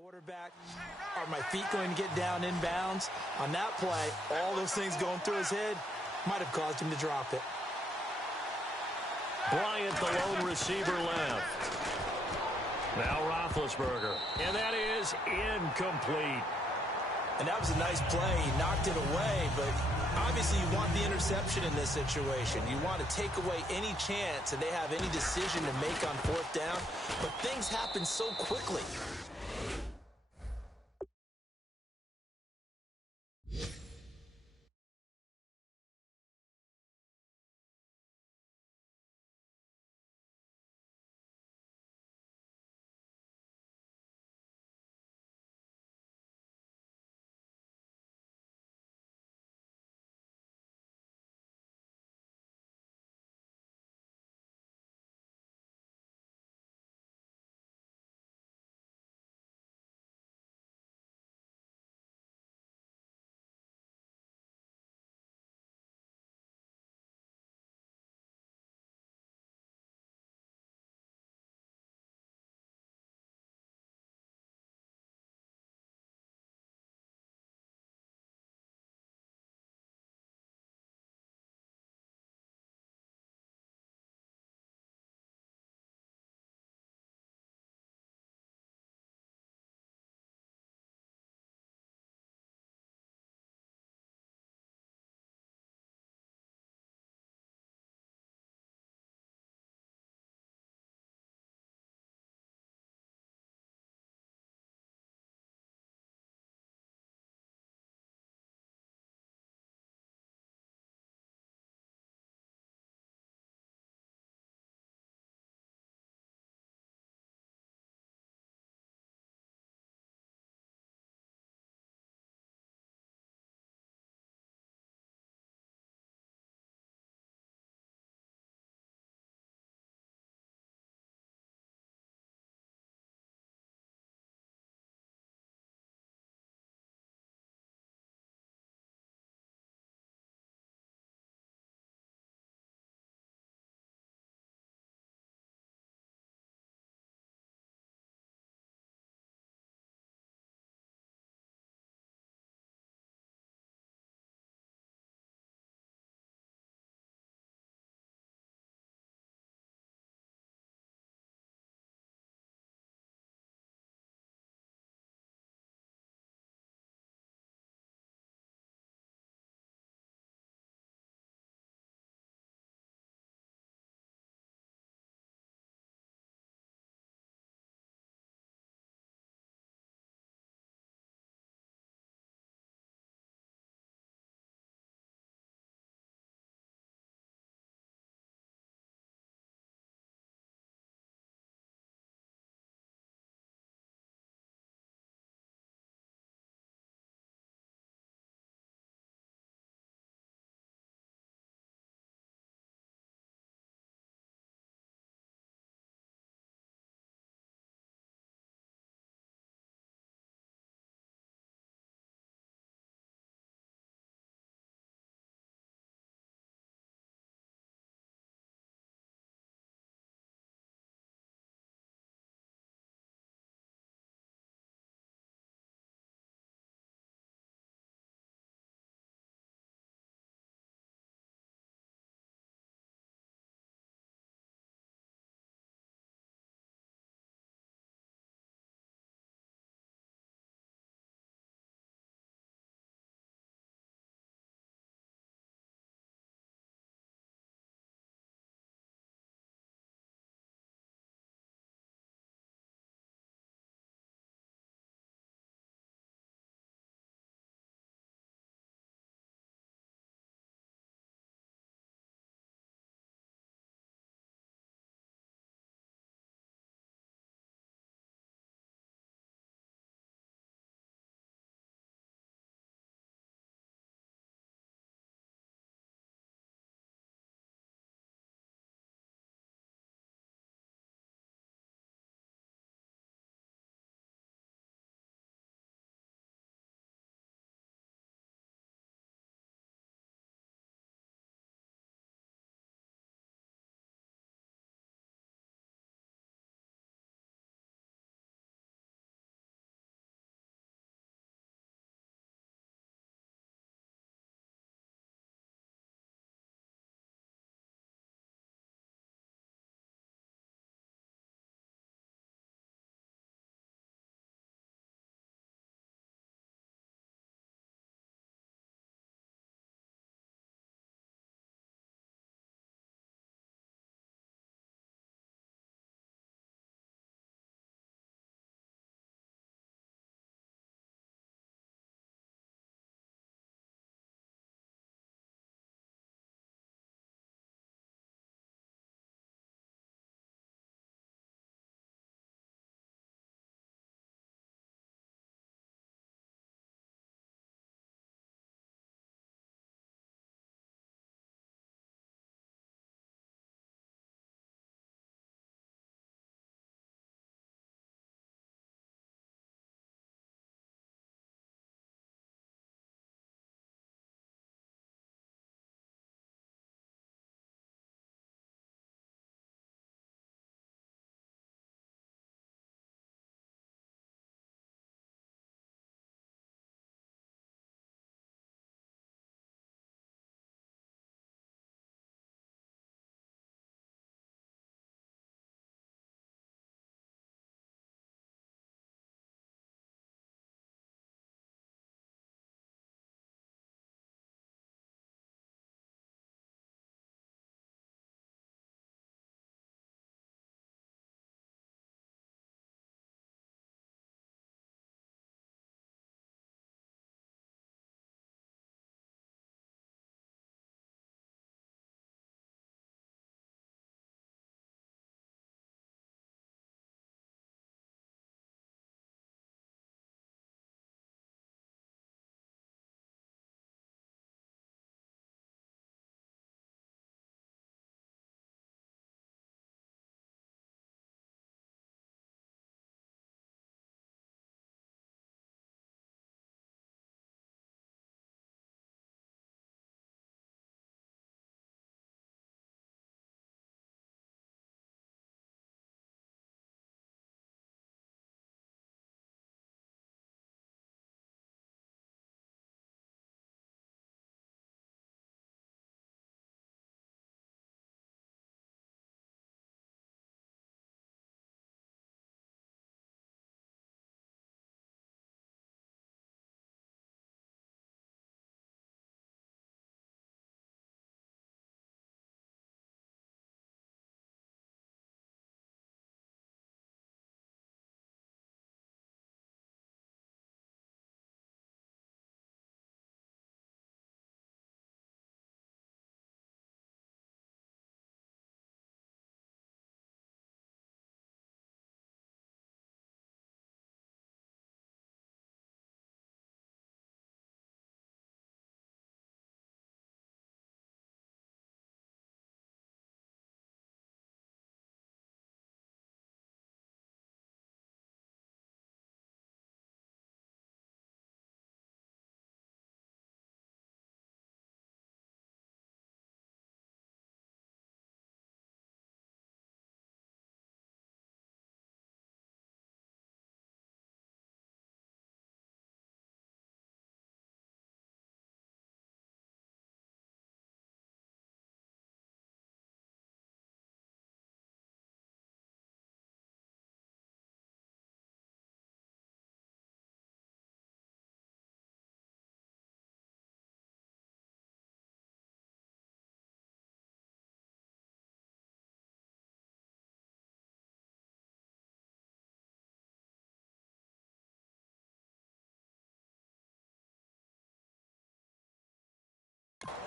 quarterback. Are my feet going to get down inbounds? On that play, all those things going through his head might have caused him to drop it. Bryant, the lone receiver, left. Now Roethlisberger, and that is incomplete. And that was a nice play. He knocked it away, but obviously you want the interception in this situation. You want to take away any chance that they have any decision to make on fourth down, but things happen so quickly.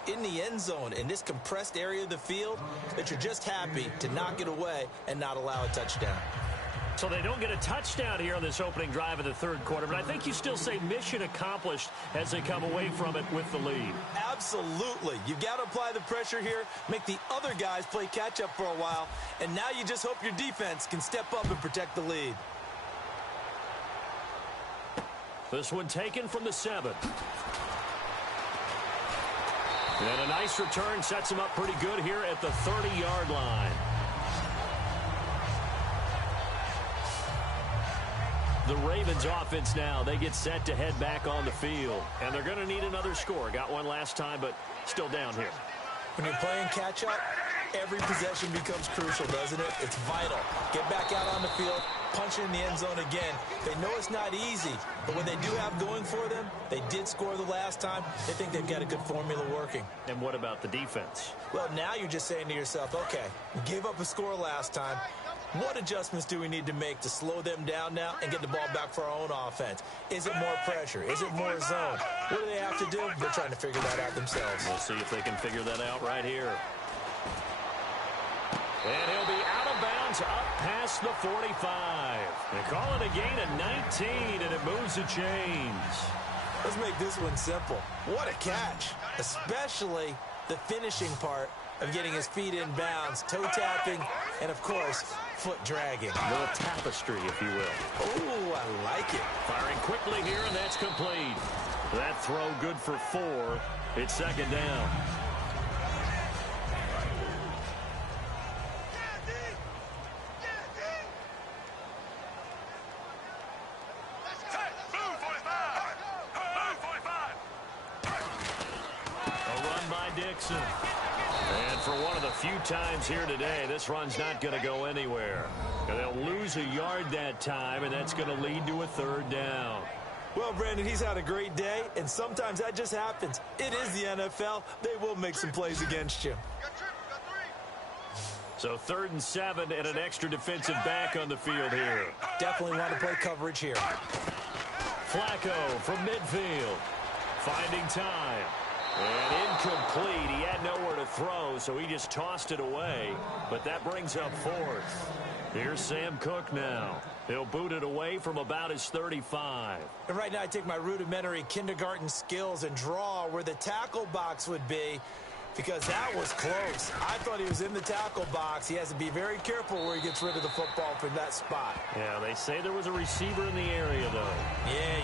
in the end zone in this compressed area of the field that you're just happy to knock it away and not allow a touchdown. So they don't get a touchdown here on this opening drive of the third quarter, but I think you still say mission accomplished as they come away from it with the lead. Absolutely. You've got to apply the pressure here, make the other guys play catch-up for a while, and now you just hope your defense can step up and protect the lead. This one taken from the 7. And a nice return sets him up pretty good here at the 30-yard line. The Ravens offense now, they get set to head back on the field. And they're going to need another score. Got one last time, but still down here. When you're playing catch-up, every possession becomes crucial, doesn't it? It's vital. Get back out on the field, punch in the end zone again. They know it's not easy, but what they do have going for them, they did score the last time. They think they've got a good formula working. And what about the defense? Well, now you're just saying to yourself, okay, we gave up a score last time. What adjustments do we need to make to slow them down now and get the ball back for our own offense? Is it more pressure? Is it more zone? What do they have to do? They're trying to figure that out themselves. We'll see if they can figure that out right here. And he'll be out of bounds up past the 45. They call it a gain of 19, and it moves the chains. Let's make this one simple. What a catch, especially the finishing part of getting his feet in bounds, toe tapping, and of course, foot dragging. A little tapestry, if you will. Oh, I like it. Firing quickly here, and that's complete. That throw good for 4. It's second down. Dixon. And for one of the few times here today, this run's not going to go anywhere. And they'll lose a yard that time, and that's going to lead to a third down. Well, Brandon, he's had a great day, and sometimes that just happens. It is the NFL. They will make some plays against you. So 3rd and 7 and an extra defensive back on the field here. Definitely want to play coverage here. Flacco from midfield. Finding time. And incomplete. He had nowhere to throw, so he just tossed it away. But that brings up 4th. Here's Sam Cook now. He'll boot it away from about his 35. And right now I take my rudimentary kindergarten skills and draw where the tackle box would be, because that was close. I thought he was in the tackle box. He has to be very careful where he gets rid of the football from that spot. Yeah, they say there was a receiver in the area, though. Yeah.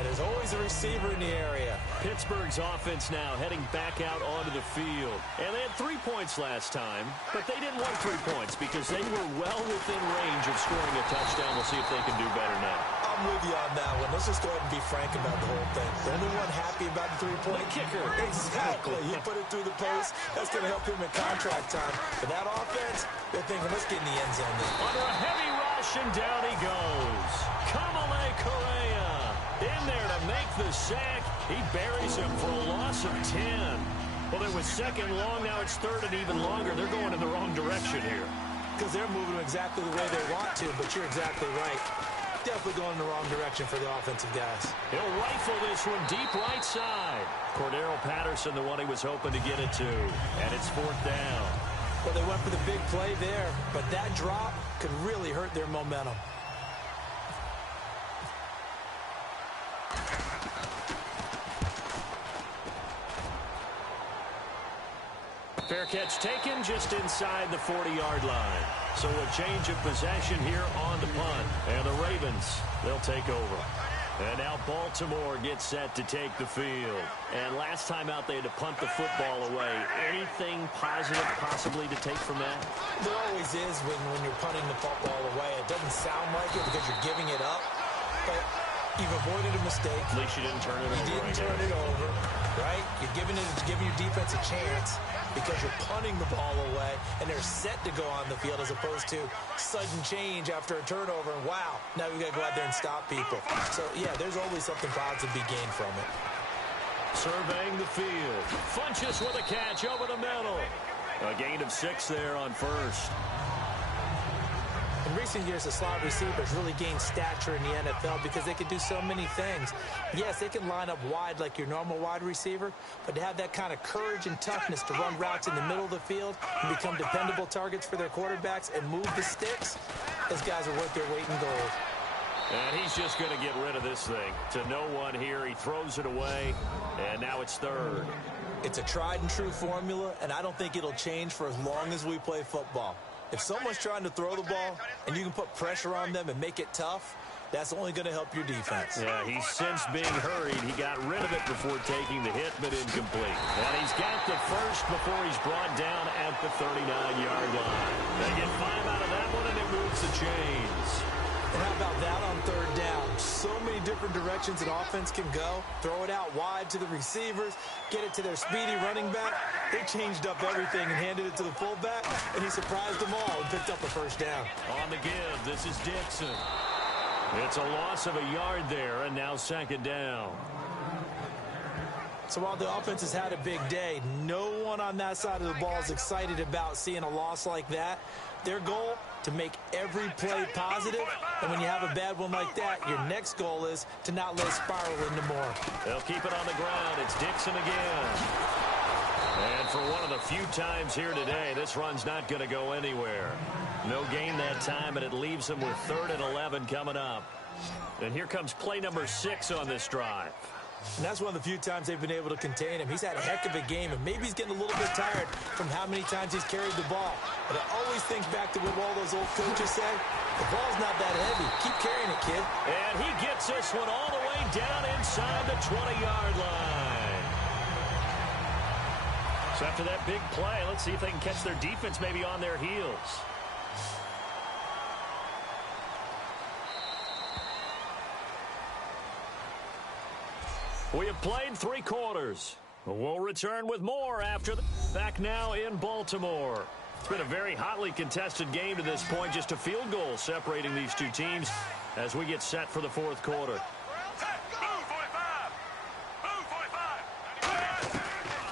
There's always a receiver in the area. Pittsburgh's offense now heading back out onto the field. And they had 3 points last time, but they didn't want 3 points because they were well within range of scoring a touchdown. We'll see if they can do better now. I'm with you on that one. Let's just go ahead and be frank about the whole thing. The only one happy about the 3-point kicker. Exactly. He put it through the post. That's going to help him in contract time. But that offense, they're thinking, let's get in the end zone then. Under a heavy rush, and down he goes. Kamale Correa in there to make the sack. He buries him for a loss of 10. Well, it was second long. Now it's 3rd and even longer. They're going in the wrong direction here. Because they're moving exactly the way they want to, but you're exactly right. Definitely going in the wrong direction for the offensive guys. He'll rifle this one deep right side. Cordero Patterson, the one he was hoping to get it to. And it's 4th down. Well, they went for the big play there, but that drop could really hurt their momentum. Fair catch taken just inside the 40-yard line. So a change of possession here on the punt. And the Ravens, they'll take over. And now Baltimore gets set to take the field. And last time out, they had to punt the football away. Anything positive possibly to take from that? There always is when you're punting the football away. It doesn't sound like it because you're giving it up. But you've avoided a mistake. At least you didn't turn it over. You didn't turn it over, right? You're giving your defense a chance because you're punting the ball away, and they're set to go on the field as opposed to sudden change after a turnover. And wow, now we've got to go out there and stop people. So, yeah, there's always something positive to be gained from it. Surveying the field. Funches with a catch over the middle. A gain of 6 there on 1st. In recent years, the slot receivers really gained stature in the NFL because they can do so many things. Yes, they can line up wide like your normal wide receiver, but to have that kind of courage and toughness to run routes in the middle of the field and become dependable targets for their quarterbacks and move the sticks, those guys are worth their weight in gold. And he's just going to get rid of this thing. To no one here, he throws it away, and now it's third. It's a tried-and-true formula, and I don't think it'll change for as long as we play football. If someone's trying to throw the ball and you can put pressure on them and make it tough, that's only going to help your defense. Yeah, he's since being hurried. He got rid of it before taking the hit, but incomplete. And he's got the first before he's brought down at the 39-yard line. They get 5 out of that one, and it moves the chains. And how about that on third down? So many different directions an offense can go. Throw it out wide to the receivers, get it to their speedy running back. They changed up everything and handed it to the fullback, and he surprised them all and picked up a first down. On the give, this is Dixon. It's a loss of a yard there, and now second down. So while the offense has had a big day, no one on that side of the ball is excited about seeing a loss like that. Their goal, to make every play positive, and when you have a bad one like that, your next goal is to not let it spiral into more. They'll keep it on the ground. It's Dixon again. And for one of the few times here today, this run's not going to go anywhere. No gain that time, and it leaves them with 3rd and 11 coming up. And here comes play number 6 on this drive. And that's one of the few times they've been able to contain him. He's had a heck of a game, and maybe he's getting a little bit tired from how many times he's carried the ball. But I always think back to what all those old coaches say. The ball's not that heavy. Keep carrying it, kid. And he gets this one all the way down inside the 20-yard line. So after that big play, let's see if they can catch their defense maybe on their heels. We have played 3 quarters. We'll return with more after the back now in Baltimore. It's been a very hotly contested game to this point. Just a field goal separating these two teams as we get set for the 4th quarter.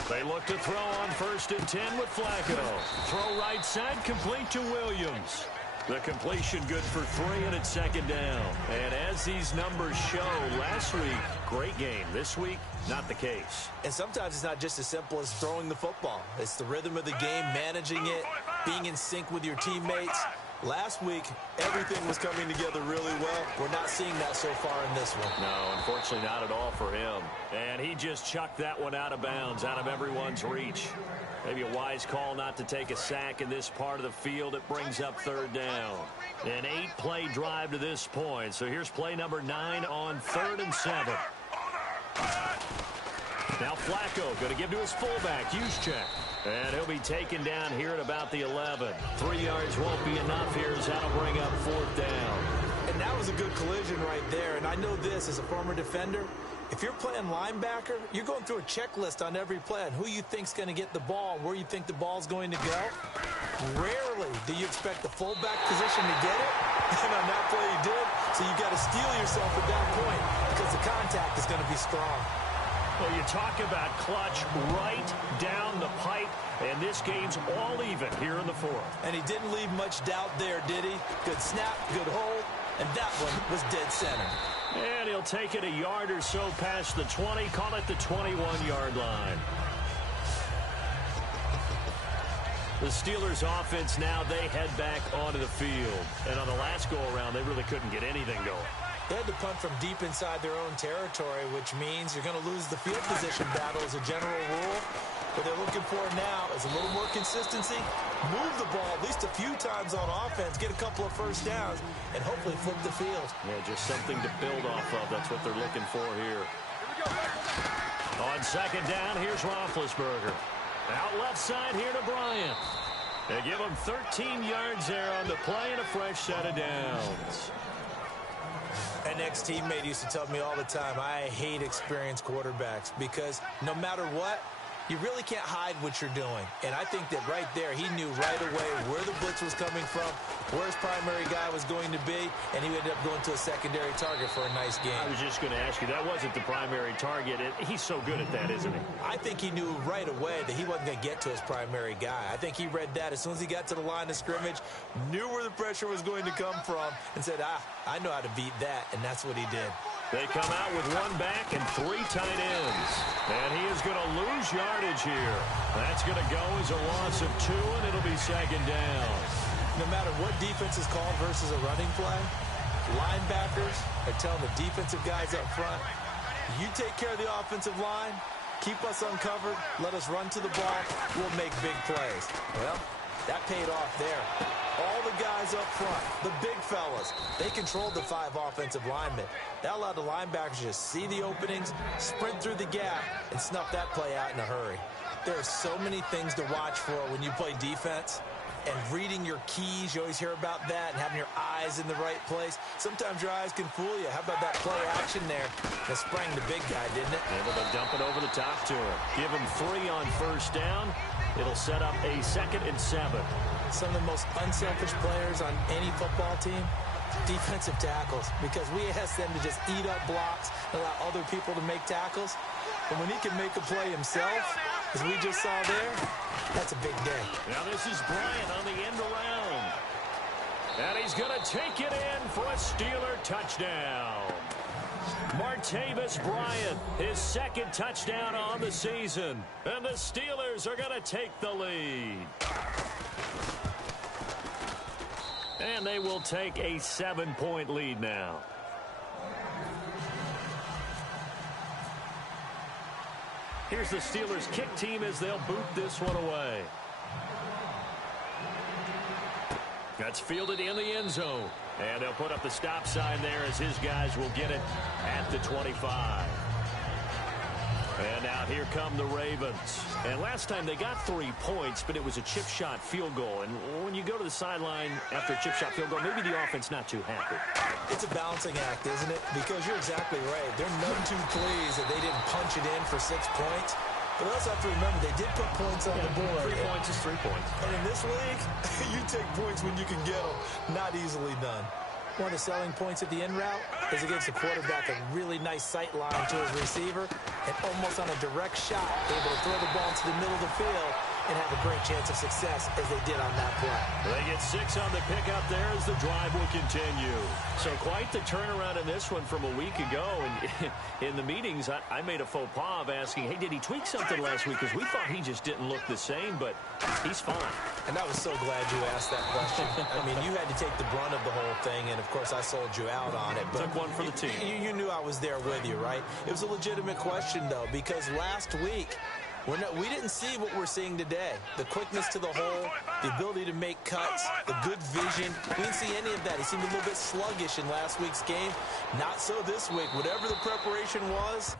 They look to throw on 1st and 10 with Flacco. Throw right side, complete to Williams. The completion good for 3, and it's 2nd down. And as these numbers show, last week, great game. This week, not the case. And sometimes it's not just as simple as throwing the football. It's the rhythm of the game, managing it, being in sync with your teammates. Last week, everything was coming together really well. We're not seeing that so far in this one. No, unfortunately not at all for him. And he just chucked that one out of bounds, out of everyone's reach. Maybe a wise call not to take a sack in this part of the field. It brings up 3rd down. An 8-play drive to this point. So here's play number 9 on 3rd and 7. Now Flacco going to give to his fullback, Juszczyk. And he'll be taken down here at about the 11. 3 yards won't be enough here as that'll bring up 4th down. And that was a good collision right there. And I know this as a former defender. If you're playing linebacker, you're going through a checklist on every play on who you think's going to get the ball and where you think the ball's going to go. Rarely do you expect the fullback position to get it. And on that play he did. So you've got to steel yourself at that point because the contact is going to be strong. Well, you talk about clutch right down the pipe, and this game's all even here in the 4th. And he didn't leave much doubt there, did he? Good snap, good hold, and that one was dead center. And he'll take it a yard or so past the 20, call it the 21-yard line. The Steelers offense now, they head back onto the field. And on the last go-around, they really couldn't get anything going. They had to punt from deep inside their own territory, which means you're going to lose the field position battle as a general rule. What they're looking for now is a little more consistency, move the ball at least a few times on offense, get a couple of first downs, and hopefully flip the field. Yeah, just something to build off of. That's what they're looking for here. On 2nd down, here's Roethlisberger. Out left side here to Bryant. They give him 13 yards there on the play and a fresh set of downs. An ex-teammate used to tell me all the time, I hate experienced quarterbacks because no matter what, You really can't hide what you're doing. And I think that right there, he knew right away where the blitz was coming from, where his primary guy was going to be, and he ended up going to a secondary target for a nice game. I was just going to ask you, that wasn't the primary target. He's so good at that, isn't he? I think he knew right away that he wasn't going to get to his primary guy. I think he read that as soon as he got to the line of scrimmage, knew where the pressure was going to come from, and said, I know how to beat that, and that's what he did. They come out with one back and 3 tight ends. And he is going to lose yardage here. That's going to go as a loss of 2, and it'll be second down. No matter what defense is called versus a running play, linebackers are telling the defensive guys up front, you take care of the offensive line, keep us uncovered, let us run to the ball, we'll make big plays. Well, that paid off there. All the guys up front, the big fellas, they controlled the 5 offensive linemen. That allowed the linebackers to just see the openings, sprint through the gap, and snuff that play out in a hurry. There are so many things to watch for when you play defense. And reading your keys, you always hear about that, and having your eyes in the right place. Sometimes your eyes can fool you. How about that play action there that sprang the big guy, didn't it? Able to dump it over the top to him. Give him 3 on first down. It'll set up a 2nd and 7. Some of the most unselfish players on any football team, defensive tackles, because we ask them to just eat up blocks and allow other people to make tackles. But when he can make a play himself, as we just saw there, that's a big day. Now this is Bryant on the end around. And he's going to take it in for a Steeler touchdown. Martavis Bryant, his 2nd touchdown on the season. And the Steelers are going to take the lead. And they will take a 7-point lead now. Here's the Steelers kick team as they'll boot this one away. That's fielded in the end zone. And they'll put up the stop sign there as his guys will get it at the 25. And out here come the Ravens. And last time they got 3 points, but it was a chip shot field goal. And when you go to the sideline after a chip shot field goal, maybe the offense not too happy. It's a balancing act, isn't it? Because you're exactly right. They're none too pleased that they didn't punch it in for 6 points. But we also have to remember they did put points on the board. 3 points is 3 points. And in this league, you take points when you can get them. Not easily done. One of the selling points at the end route is it gives the quarterback a really nice sight line to his receiver and almost on a direct shot able to throw the ball into the middle of the field and have a great chance of success as they did on that play. They get 6 on the pickup there as the drive will continue. So quite the turnaround in this one from a week ago. And in the meetings, I made a faux pas of asking, hey, did he tweak something last week? Because we thought he just didn't look the same, but he's fine. And I was so glad you asked that question. I mean, you had to take the brunt of the whole thing, and, of course, I sold you out on it. But took one for the team. You knew I was there with you, right? It was a legitimate question, though, because last week, we didn't see what we're seeing today. The quickness to the hole, the ability to make cuts, the good vision. We didn't see any of that. He seemed a little bit sluggish in last week's game. Not so this week. Whatever the preparation was,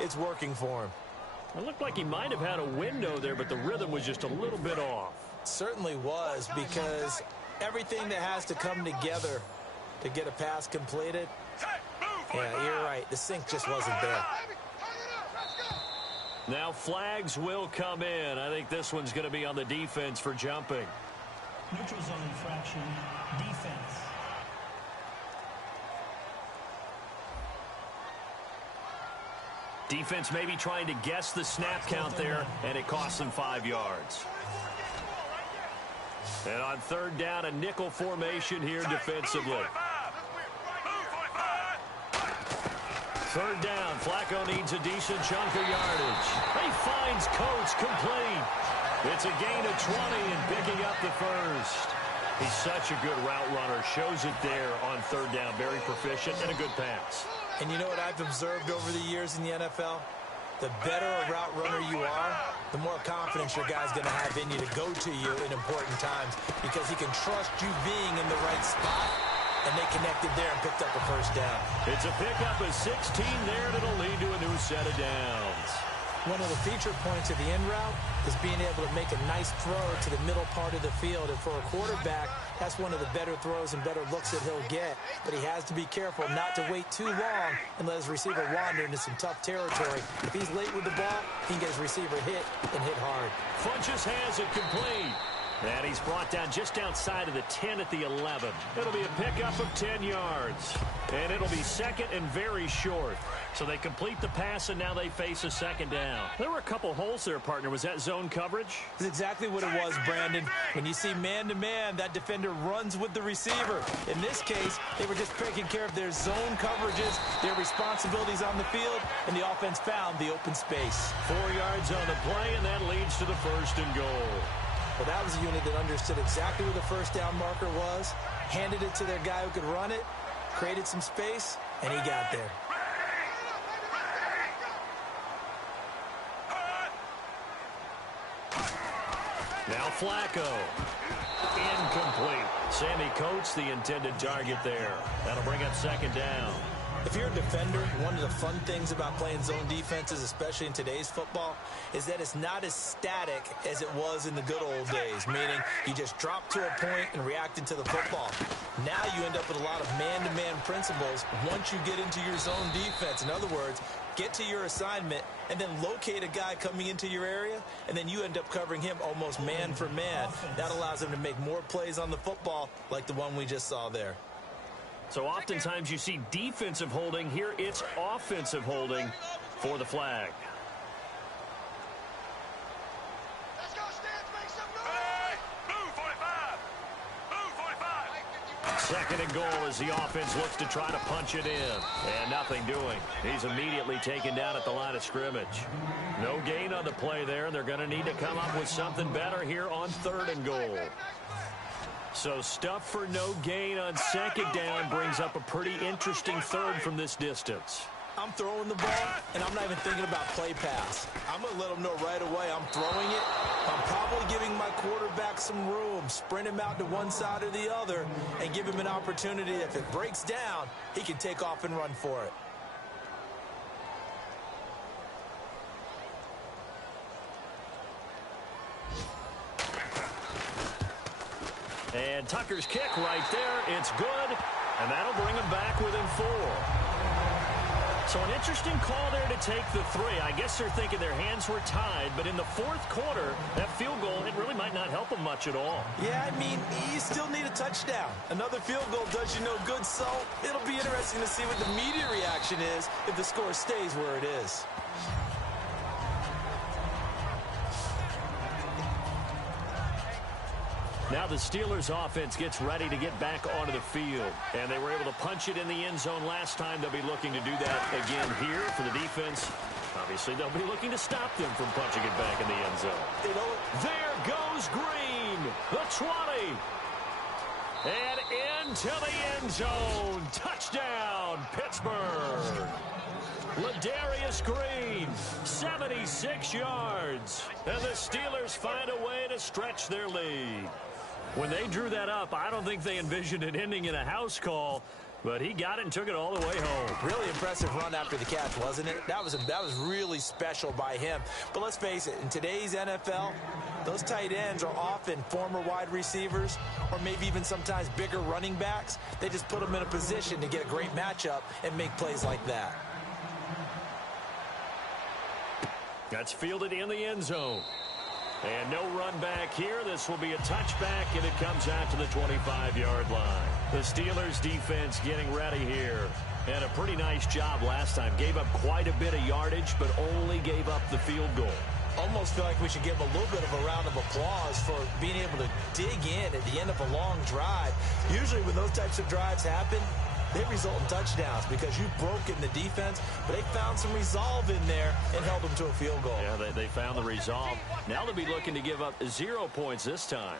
it's working for him. It looked like he might have had a window there, but the rhythm was just a little bit off. It certainly was, because everything that has to come together to get a pass completed, yeah, you're right. The sync just wasn't there. Now flags will come in. I think this one's going to be on the defense for jumping. Neutral zone infraction, defense. Defense maybe trying to guess the snap count there, and it costs them 5 yards. And on third down, a nickel formation here defensively. Third down, Flacco needs a decent chunk of yardage. He finds Coates complete. It's a gain of 20 and picking up the first. He's such a good route runner. Shows it there on third down. Very proficient and a good pass. And you know what I've observed over the years in the NFL? The better a route runner you are, the more confidence your guy's going to have in you to go to you in important times, because he can trust you being in the right spot, and they connected there and picked up a first down. It's a pickup of 16 there, and it'll lead to a new set of downs. One of the feature points of the in route is being able to make a nice throw to the middle part of the field. And for a quarterback, that's one of the better throws and better looks that he'll get. But he has to be careful not to wait too long and let his receiver wander into some tough territory. If he's late with the ball, he can get his receiver hit and hit hard. Funchess has it complete. And he's brought down just outside of the 10 at the 11. It'll be a pickup of 10 yards. And it'll be second and very short. So they complete the pass, and now they face a second down. There were a couple holes there, partner. Was that zone coverage? That's exactly what it was, Brandon. When you see man-to-man, that defender runs with the receiver. In this case, they were just taking care of their zone coverages, their responsibilities on the field, and the offense found the open space. 4 yards on the play, and that leads to the first and goal. Well, that was a unit that understood exactly where the first down marker was, handed it to their guy who could run it, created some space, and he got there. Now Flacco. Incomplete. Sammy Coates, the intended target there. That'll bring up second down. If you're a defender, one of the fun things about playing zone defenses, especially in today's football, is that it's not as static as it was in the good old days, meaning you just drop to a point and reacted to the football. Now you end up with a lot of man-to-man principles once you get into your zone defense. In other words, get to your assignment and then locate a guy coming into your area, and then you end up covering him almost man for man. That allows him to make more plays on the football like the one we just saw there. So oftentimes you see defensive holding. Here it's offensive holding for the flag. Let's go, Stans, make some noise! Move, 45! Move, 45! Second and goal as the offense looks to try to punch it in. And nothing doing. He's immediately taken down at the line of scrimmage. No gain on the play there, and they're going to need to come up with something better here on third and goal. So stuff for no gain on second down brings up a pretty interesting third from this distance. I'm throwing the ball, and I'm not even thinking about play pass. I'm going to let them know right away I'm throwing it. I'm probably giving my quarterback some room, sprint him out to one side or the other, and give him an opportunity that if it breaks down, he can take off and run for it. And Tucker's kick right there. It's good, and that'll bring him back within 4. So an interesting call there to take the 3. I guess they're thinking their hands were tied, but in the fourth quarter, that field goal, it really might not help them much at all. Yeah, I mean, you still need a touchdown. Another field goal does you no good, so it'll be interesting to see what the media reaction is if the score stays where it is. Now the Steelers offense gets ready to get back onto the field. And they were able to punch it in the end zone last time. They'll be looking to do that again here for the defense. Obviously, they'll be looking to stop them from punching it back in the end zone. There goes Green, the 20. And into the end zone. Touchdown, Pittsburgh. Ladarius Green, 76 yards. And the Steelers find a way to stretch their lead. When they drew that up, I don't think they envisioned it ending in a house call. But he got it and took it all the way home. Really impressive run after the catch, wasn't it? That was really special by him. But let's face it, in today's NFL, those tight ends are often former wide receivers or maybe even sometimes bigger running backs. They just put them in a position to get a great matchup and make plays like that. That's fielded in the end zone. And no run back here. This will be a touchback, and it comes out to the 25-yard line. The Steelers defense getting ready here. And a pretty nice job last time. Gave up quite a bit of yardage, but only gave up the field goal. Almost feel like we should give a little bit of a round of applause for being able to dig in at the end of a long drive. Usually when those types of drives happen, they result in touchdowns because you've broken the defense, but they found some resolve in there and held them to a field goal. Yeah, they found the resolve. Now they'll be looking to give up 0 points this time.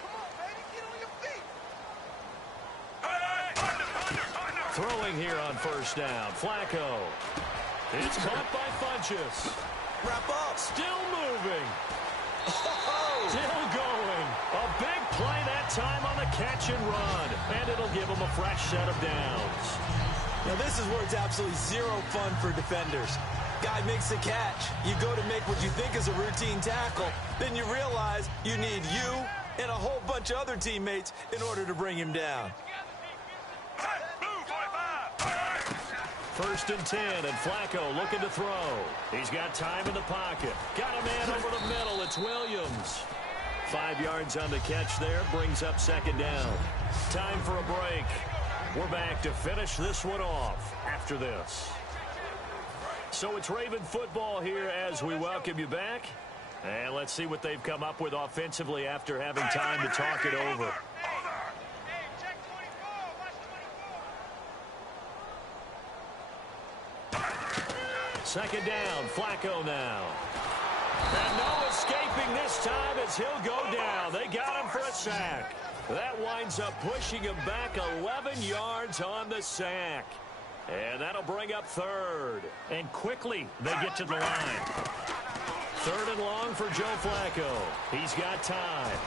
Come on, baby, get on your feet. Throwing here on first down. Flacco. It's caught by Funchess. Wrap up. Still moving. Oh! Still going. A big play that time on the catch and run. And it'll give them a fresh set of downs. Now this is where it's absolutely zero fun for defenders. Guy makes the catch. You go to make what you think is a routine tackle. Then you realize you need you and a whole bunch of other teammates in order to bring him down. First and 10, and Flacco looking to throw. He's got time in the pocket. Got a man over the middle. It's Williams. 5 yards on the catch there. Brings up second down. Time for a break. We're back to finish this one off after this. So it's Raven football here as we welcome you back. And let's see what they've come up with offensively after having time to talk it over. Second down, Flacco now. And no escaping this time as he'll go down. They got him for a sack. That winds up pushing him back 11 yards on the sack. And that'll bring up third. And quickly they get to the line. Third and long for Joe Flacco. He's got time.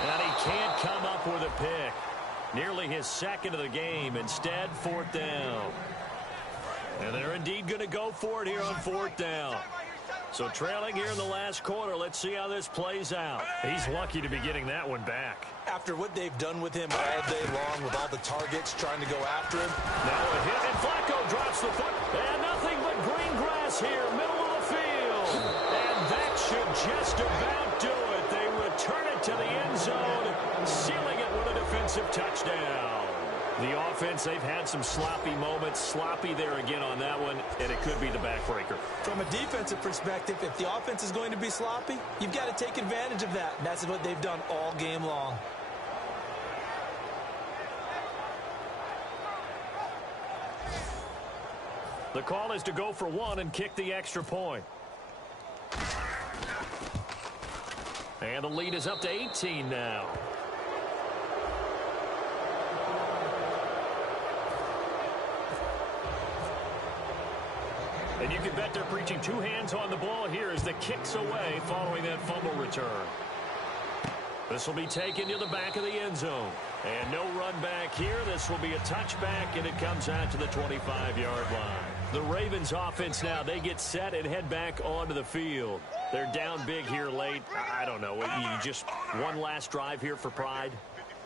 And he can't come up with a pick. Nearly his second of the game. Instead, fourth down. And they're indeed going to go for it here on fourth down. So trailing here in the last quarter, let's see how this plays out. He's lucky to be getting that one back. After what they've done with him all day long with all the targets trying to go after him. Now a hit, and Flacco drops the foot. And nothing but green grass here, middle of the field. And that should just about do it. They return it to the end zone, sealing it with a defensive touchdown. The offense, they've had some sloppy moments. Sloppy there again on that one, and it could be the backbreaker. From a defensive perspective, if the offense is going to be sloppy, you've got to take advantage of that. And that's what they've done all game long. The call is to go for one and kick the extra point. And the lead is up to 18 now. And you can bet they're preaching two hands on the ball here as the kick's away following that fumble return. This will be taken to the back of the end zone. And no run back here. This will be a touchback, and it comes out to the 25-yard line. The Ravens offense now, they get set and head back onto the field. They're down big here late. I don't know. You just one last drive here for pride.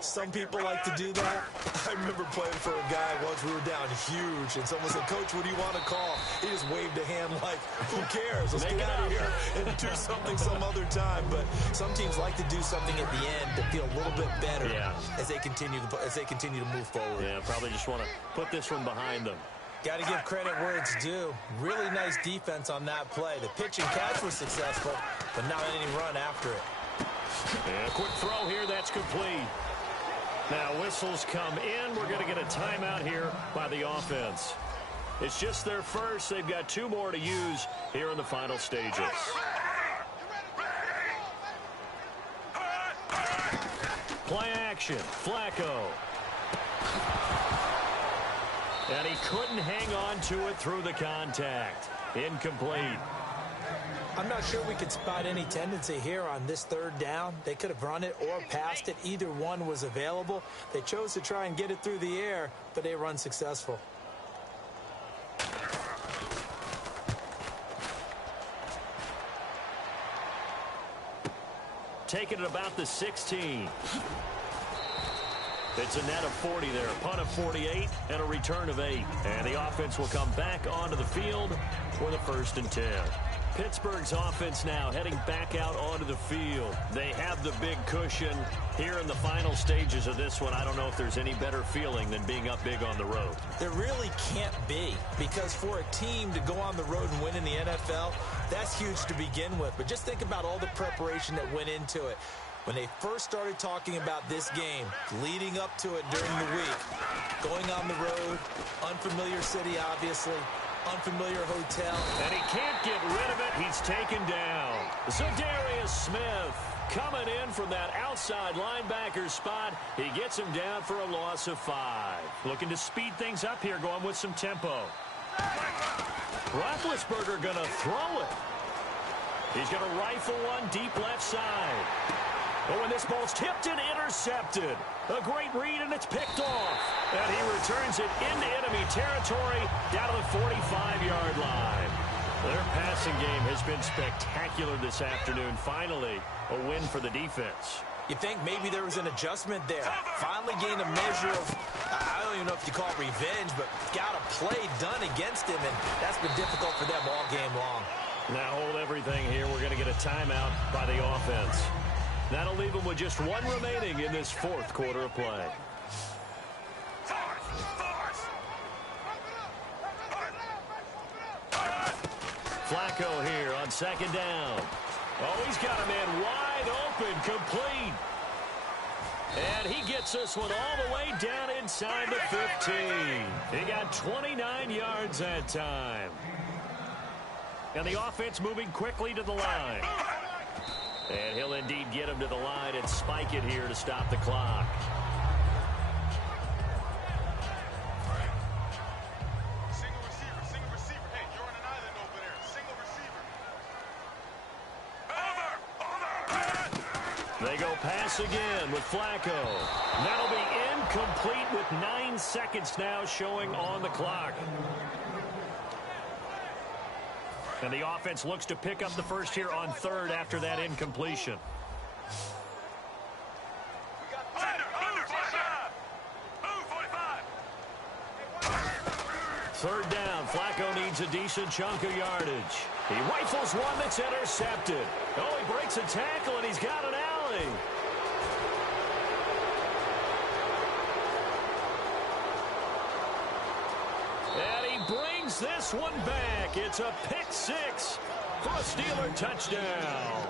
Some people like to do that. I remember playing for a guy once. We were down huge, and someone said, "Coach, what do you want to call?" He just waved a hand like, who cares? Let's get out of here and do something some other time. But some teams like to do something at the end to feel a little bit better as they continue to move forward. Yeah, probably just want to put this one behind them. Got to give credit where it's due. Really nice defense on that play. The pitch and catch was successful, but not any run after it. And a quick throw here, that's complete. Now whistles come in. We're going to get a timeout here by the offense. It's just their first. They've got two more to use here in the final stages. Play action. Flacco. And he couldn't hang on to it through the contact. Incomplete. I'm not sure we could spot any tendency here on this third down. They could have run it or passed it. Either one was available. They chose to try and get it through the air, but they were unsuccessful. Taking it about the 16. It's a net of 40 there, a punt of 48, and a return of 8. And the offense will come back onto the field for the 1st and 10. Pittsburgh's offense now heading back out onto the field. They have the big cushion here in the final stages of this one. I don't know if there's any better feeling than being up big on the road. There really can't be, because for a team to go on the road and win in the NFL, that's huge to begin with. But just think about all the preparation that went into it. When they first started talking about this game, leading up to it during the week, going on the road, unfamiliar city, obviously, unfamiliar hotel. And he can't get rid of it. He's taken down. Zadarius Smith coming in from that outside linebacker spot. He gets him down for a loss of 5. Looking to speed things up here, going with some tempo. Roethlisberger going to throw it. He's going to rifle one deep left side. Oh, and this ball's tipped and intercepted. A great read, and it's picked off. And he returns it into enemy territory down to the 45-yard line. Their passing game has been spectacular this afternoon. Finally, a win for the defense. You think maybe there was an adjustment there. Finally gained a measure of, I don't even know if you call it revenge, but got a play done against him, and that's been difficult for them all game long. Now hold everything here. We're going to get a timeout by the offense. That'll leave them with just one remaining in this 4th quarter of play. Flacco here on 2nd down. Oh, he's got a man wide open, complete. And he gets this one all the way down inside the 15. He got 29 yards that time. And the offense moving quickly to the line. And he'll indeed get him to the line and spike it here to stop the clock. Single receiver. Hey, you're on an island over there. Single receiver. Over. They go pass again with Flacco. That'll be incomplete with 9 seconds now showing on the clock. And the offense looks to pick up the first here on 3rd after that incompletion. Third down. Flacco needs a decent chunk of yardage. He rifles one that's intercepted. Oh, he breaks a tackle, and he's got an alley. And he brings this one back. It's a pick 6 for a Steeler touchdown.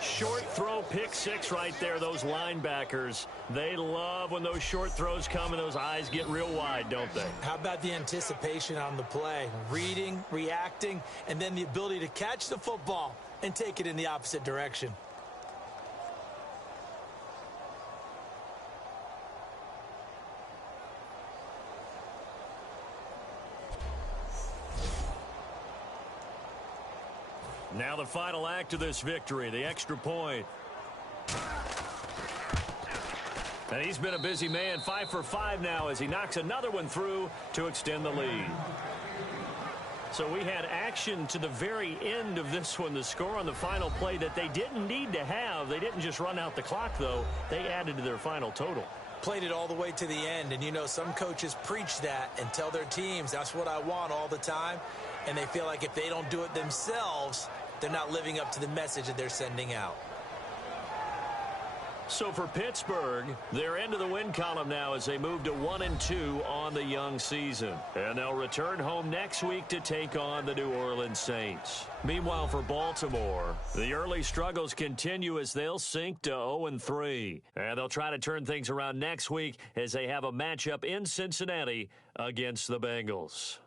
Short throw, pick 6 right there. Those linebackers, they love when those short throws come and those eyes get real wide, don't they? How about the anticipation on the play? Reading, reacting, and then the ability to catch the football and take it in the opposite direction. Now the final act of this victory, the extra point. And he's been a busy man, 5 for 5 now as he knocks another one through to extend the lead. So we had action to the very end of this one, the score on the final play that they didn't need to have. They didn't just run out the clock, though. They added to their final total. Played it all the way to the end, and you know some coaches preach that and tell their teams, that's what I want all the time. And they feel like if they don't do it themselves, they're not living up to the message that they're sending out. So for Pittsburgh, they're into the win column now as they move to 1-2 on the young season. And they'll return home next week to take on the New Orleans Saints. Meanwhile, for Baltimore, the early struggles continue as they'll sink to 0-3. And they'll try to turn things around next week as they have a matchup in Cincinnati against the Bengals.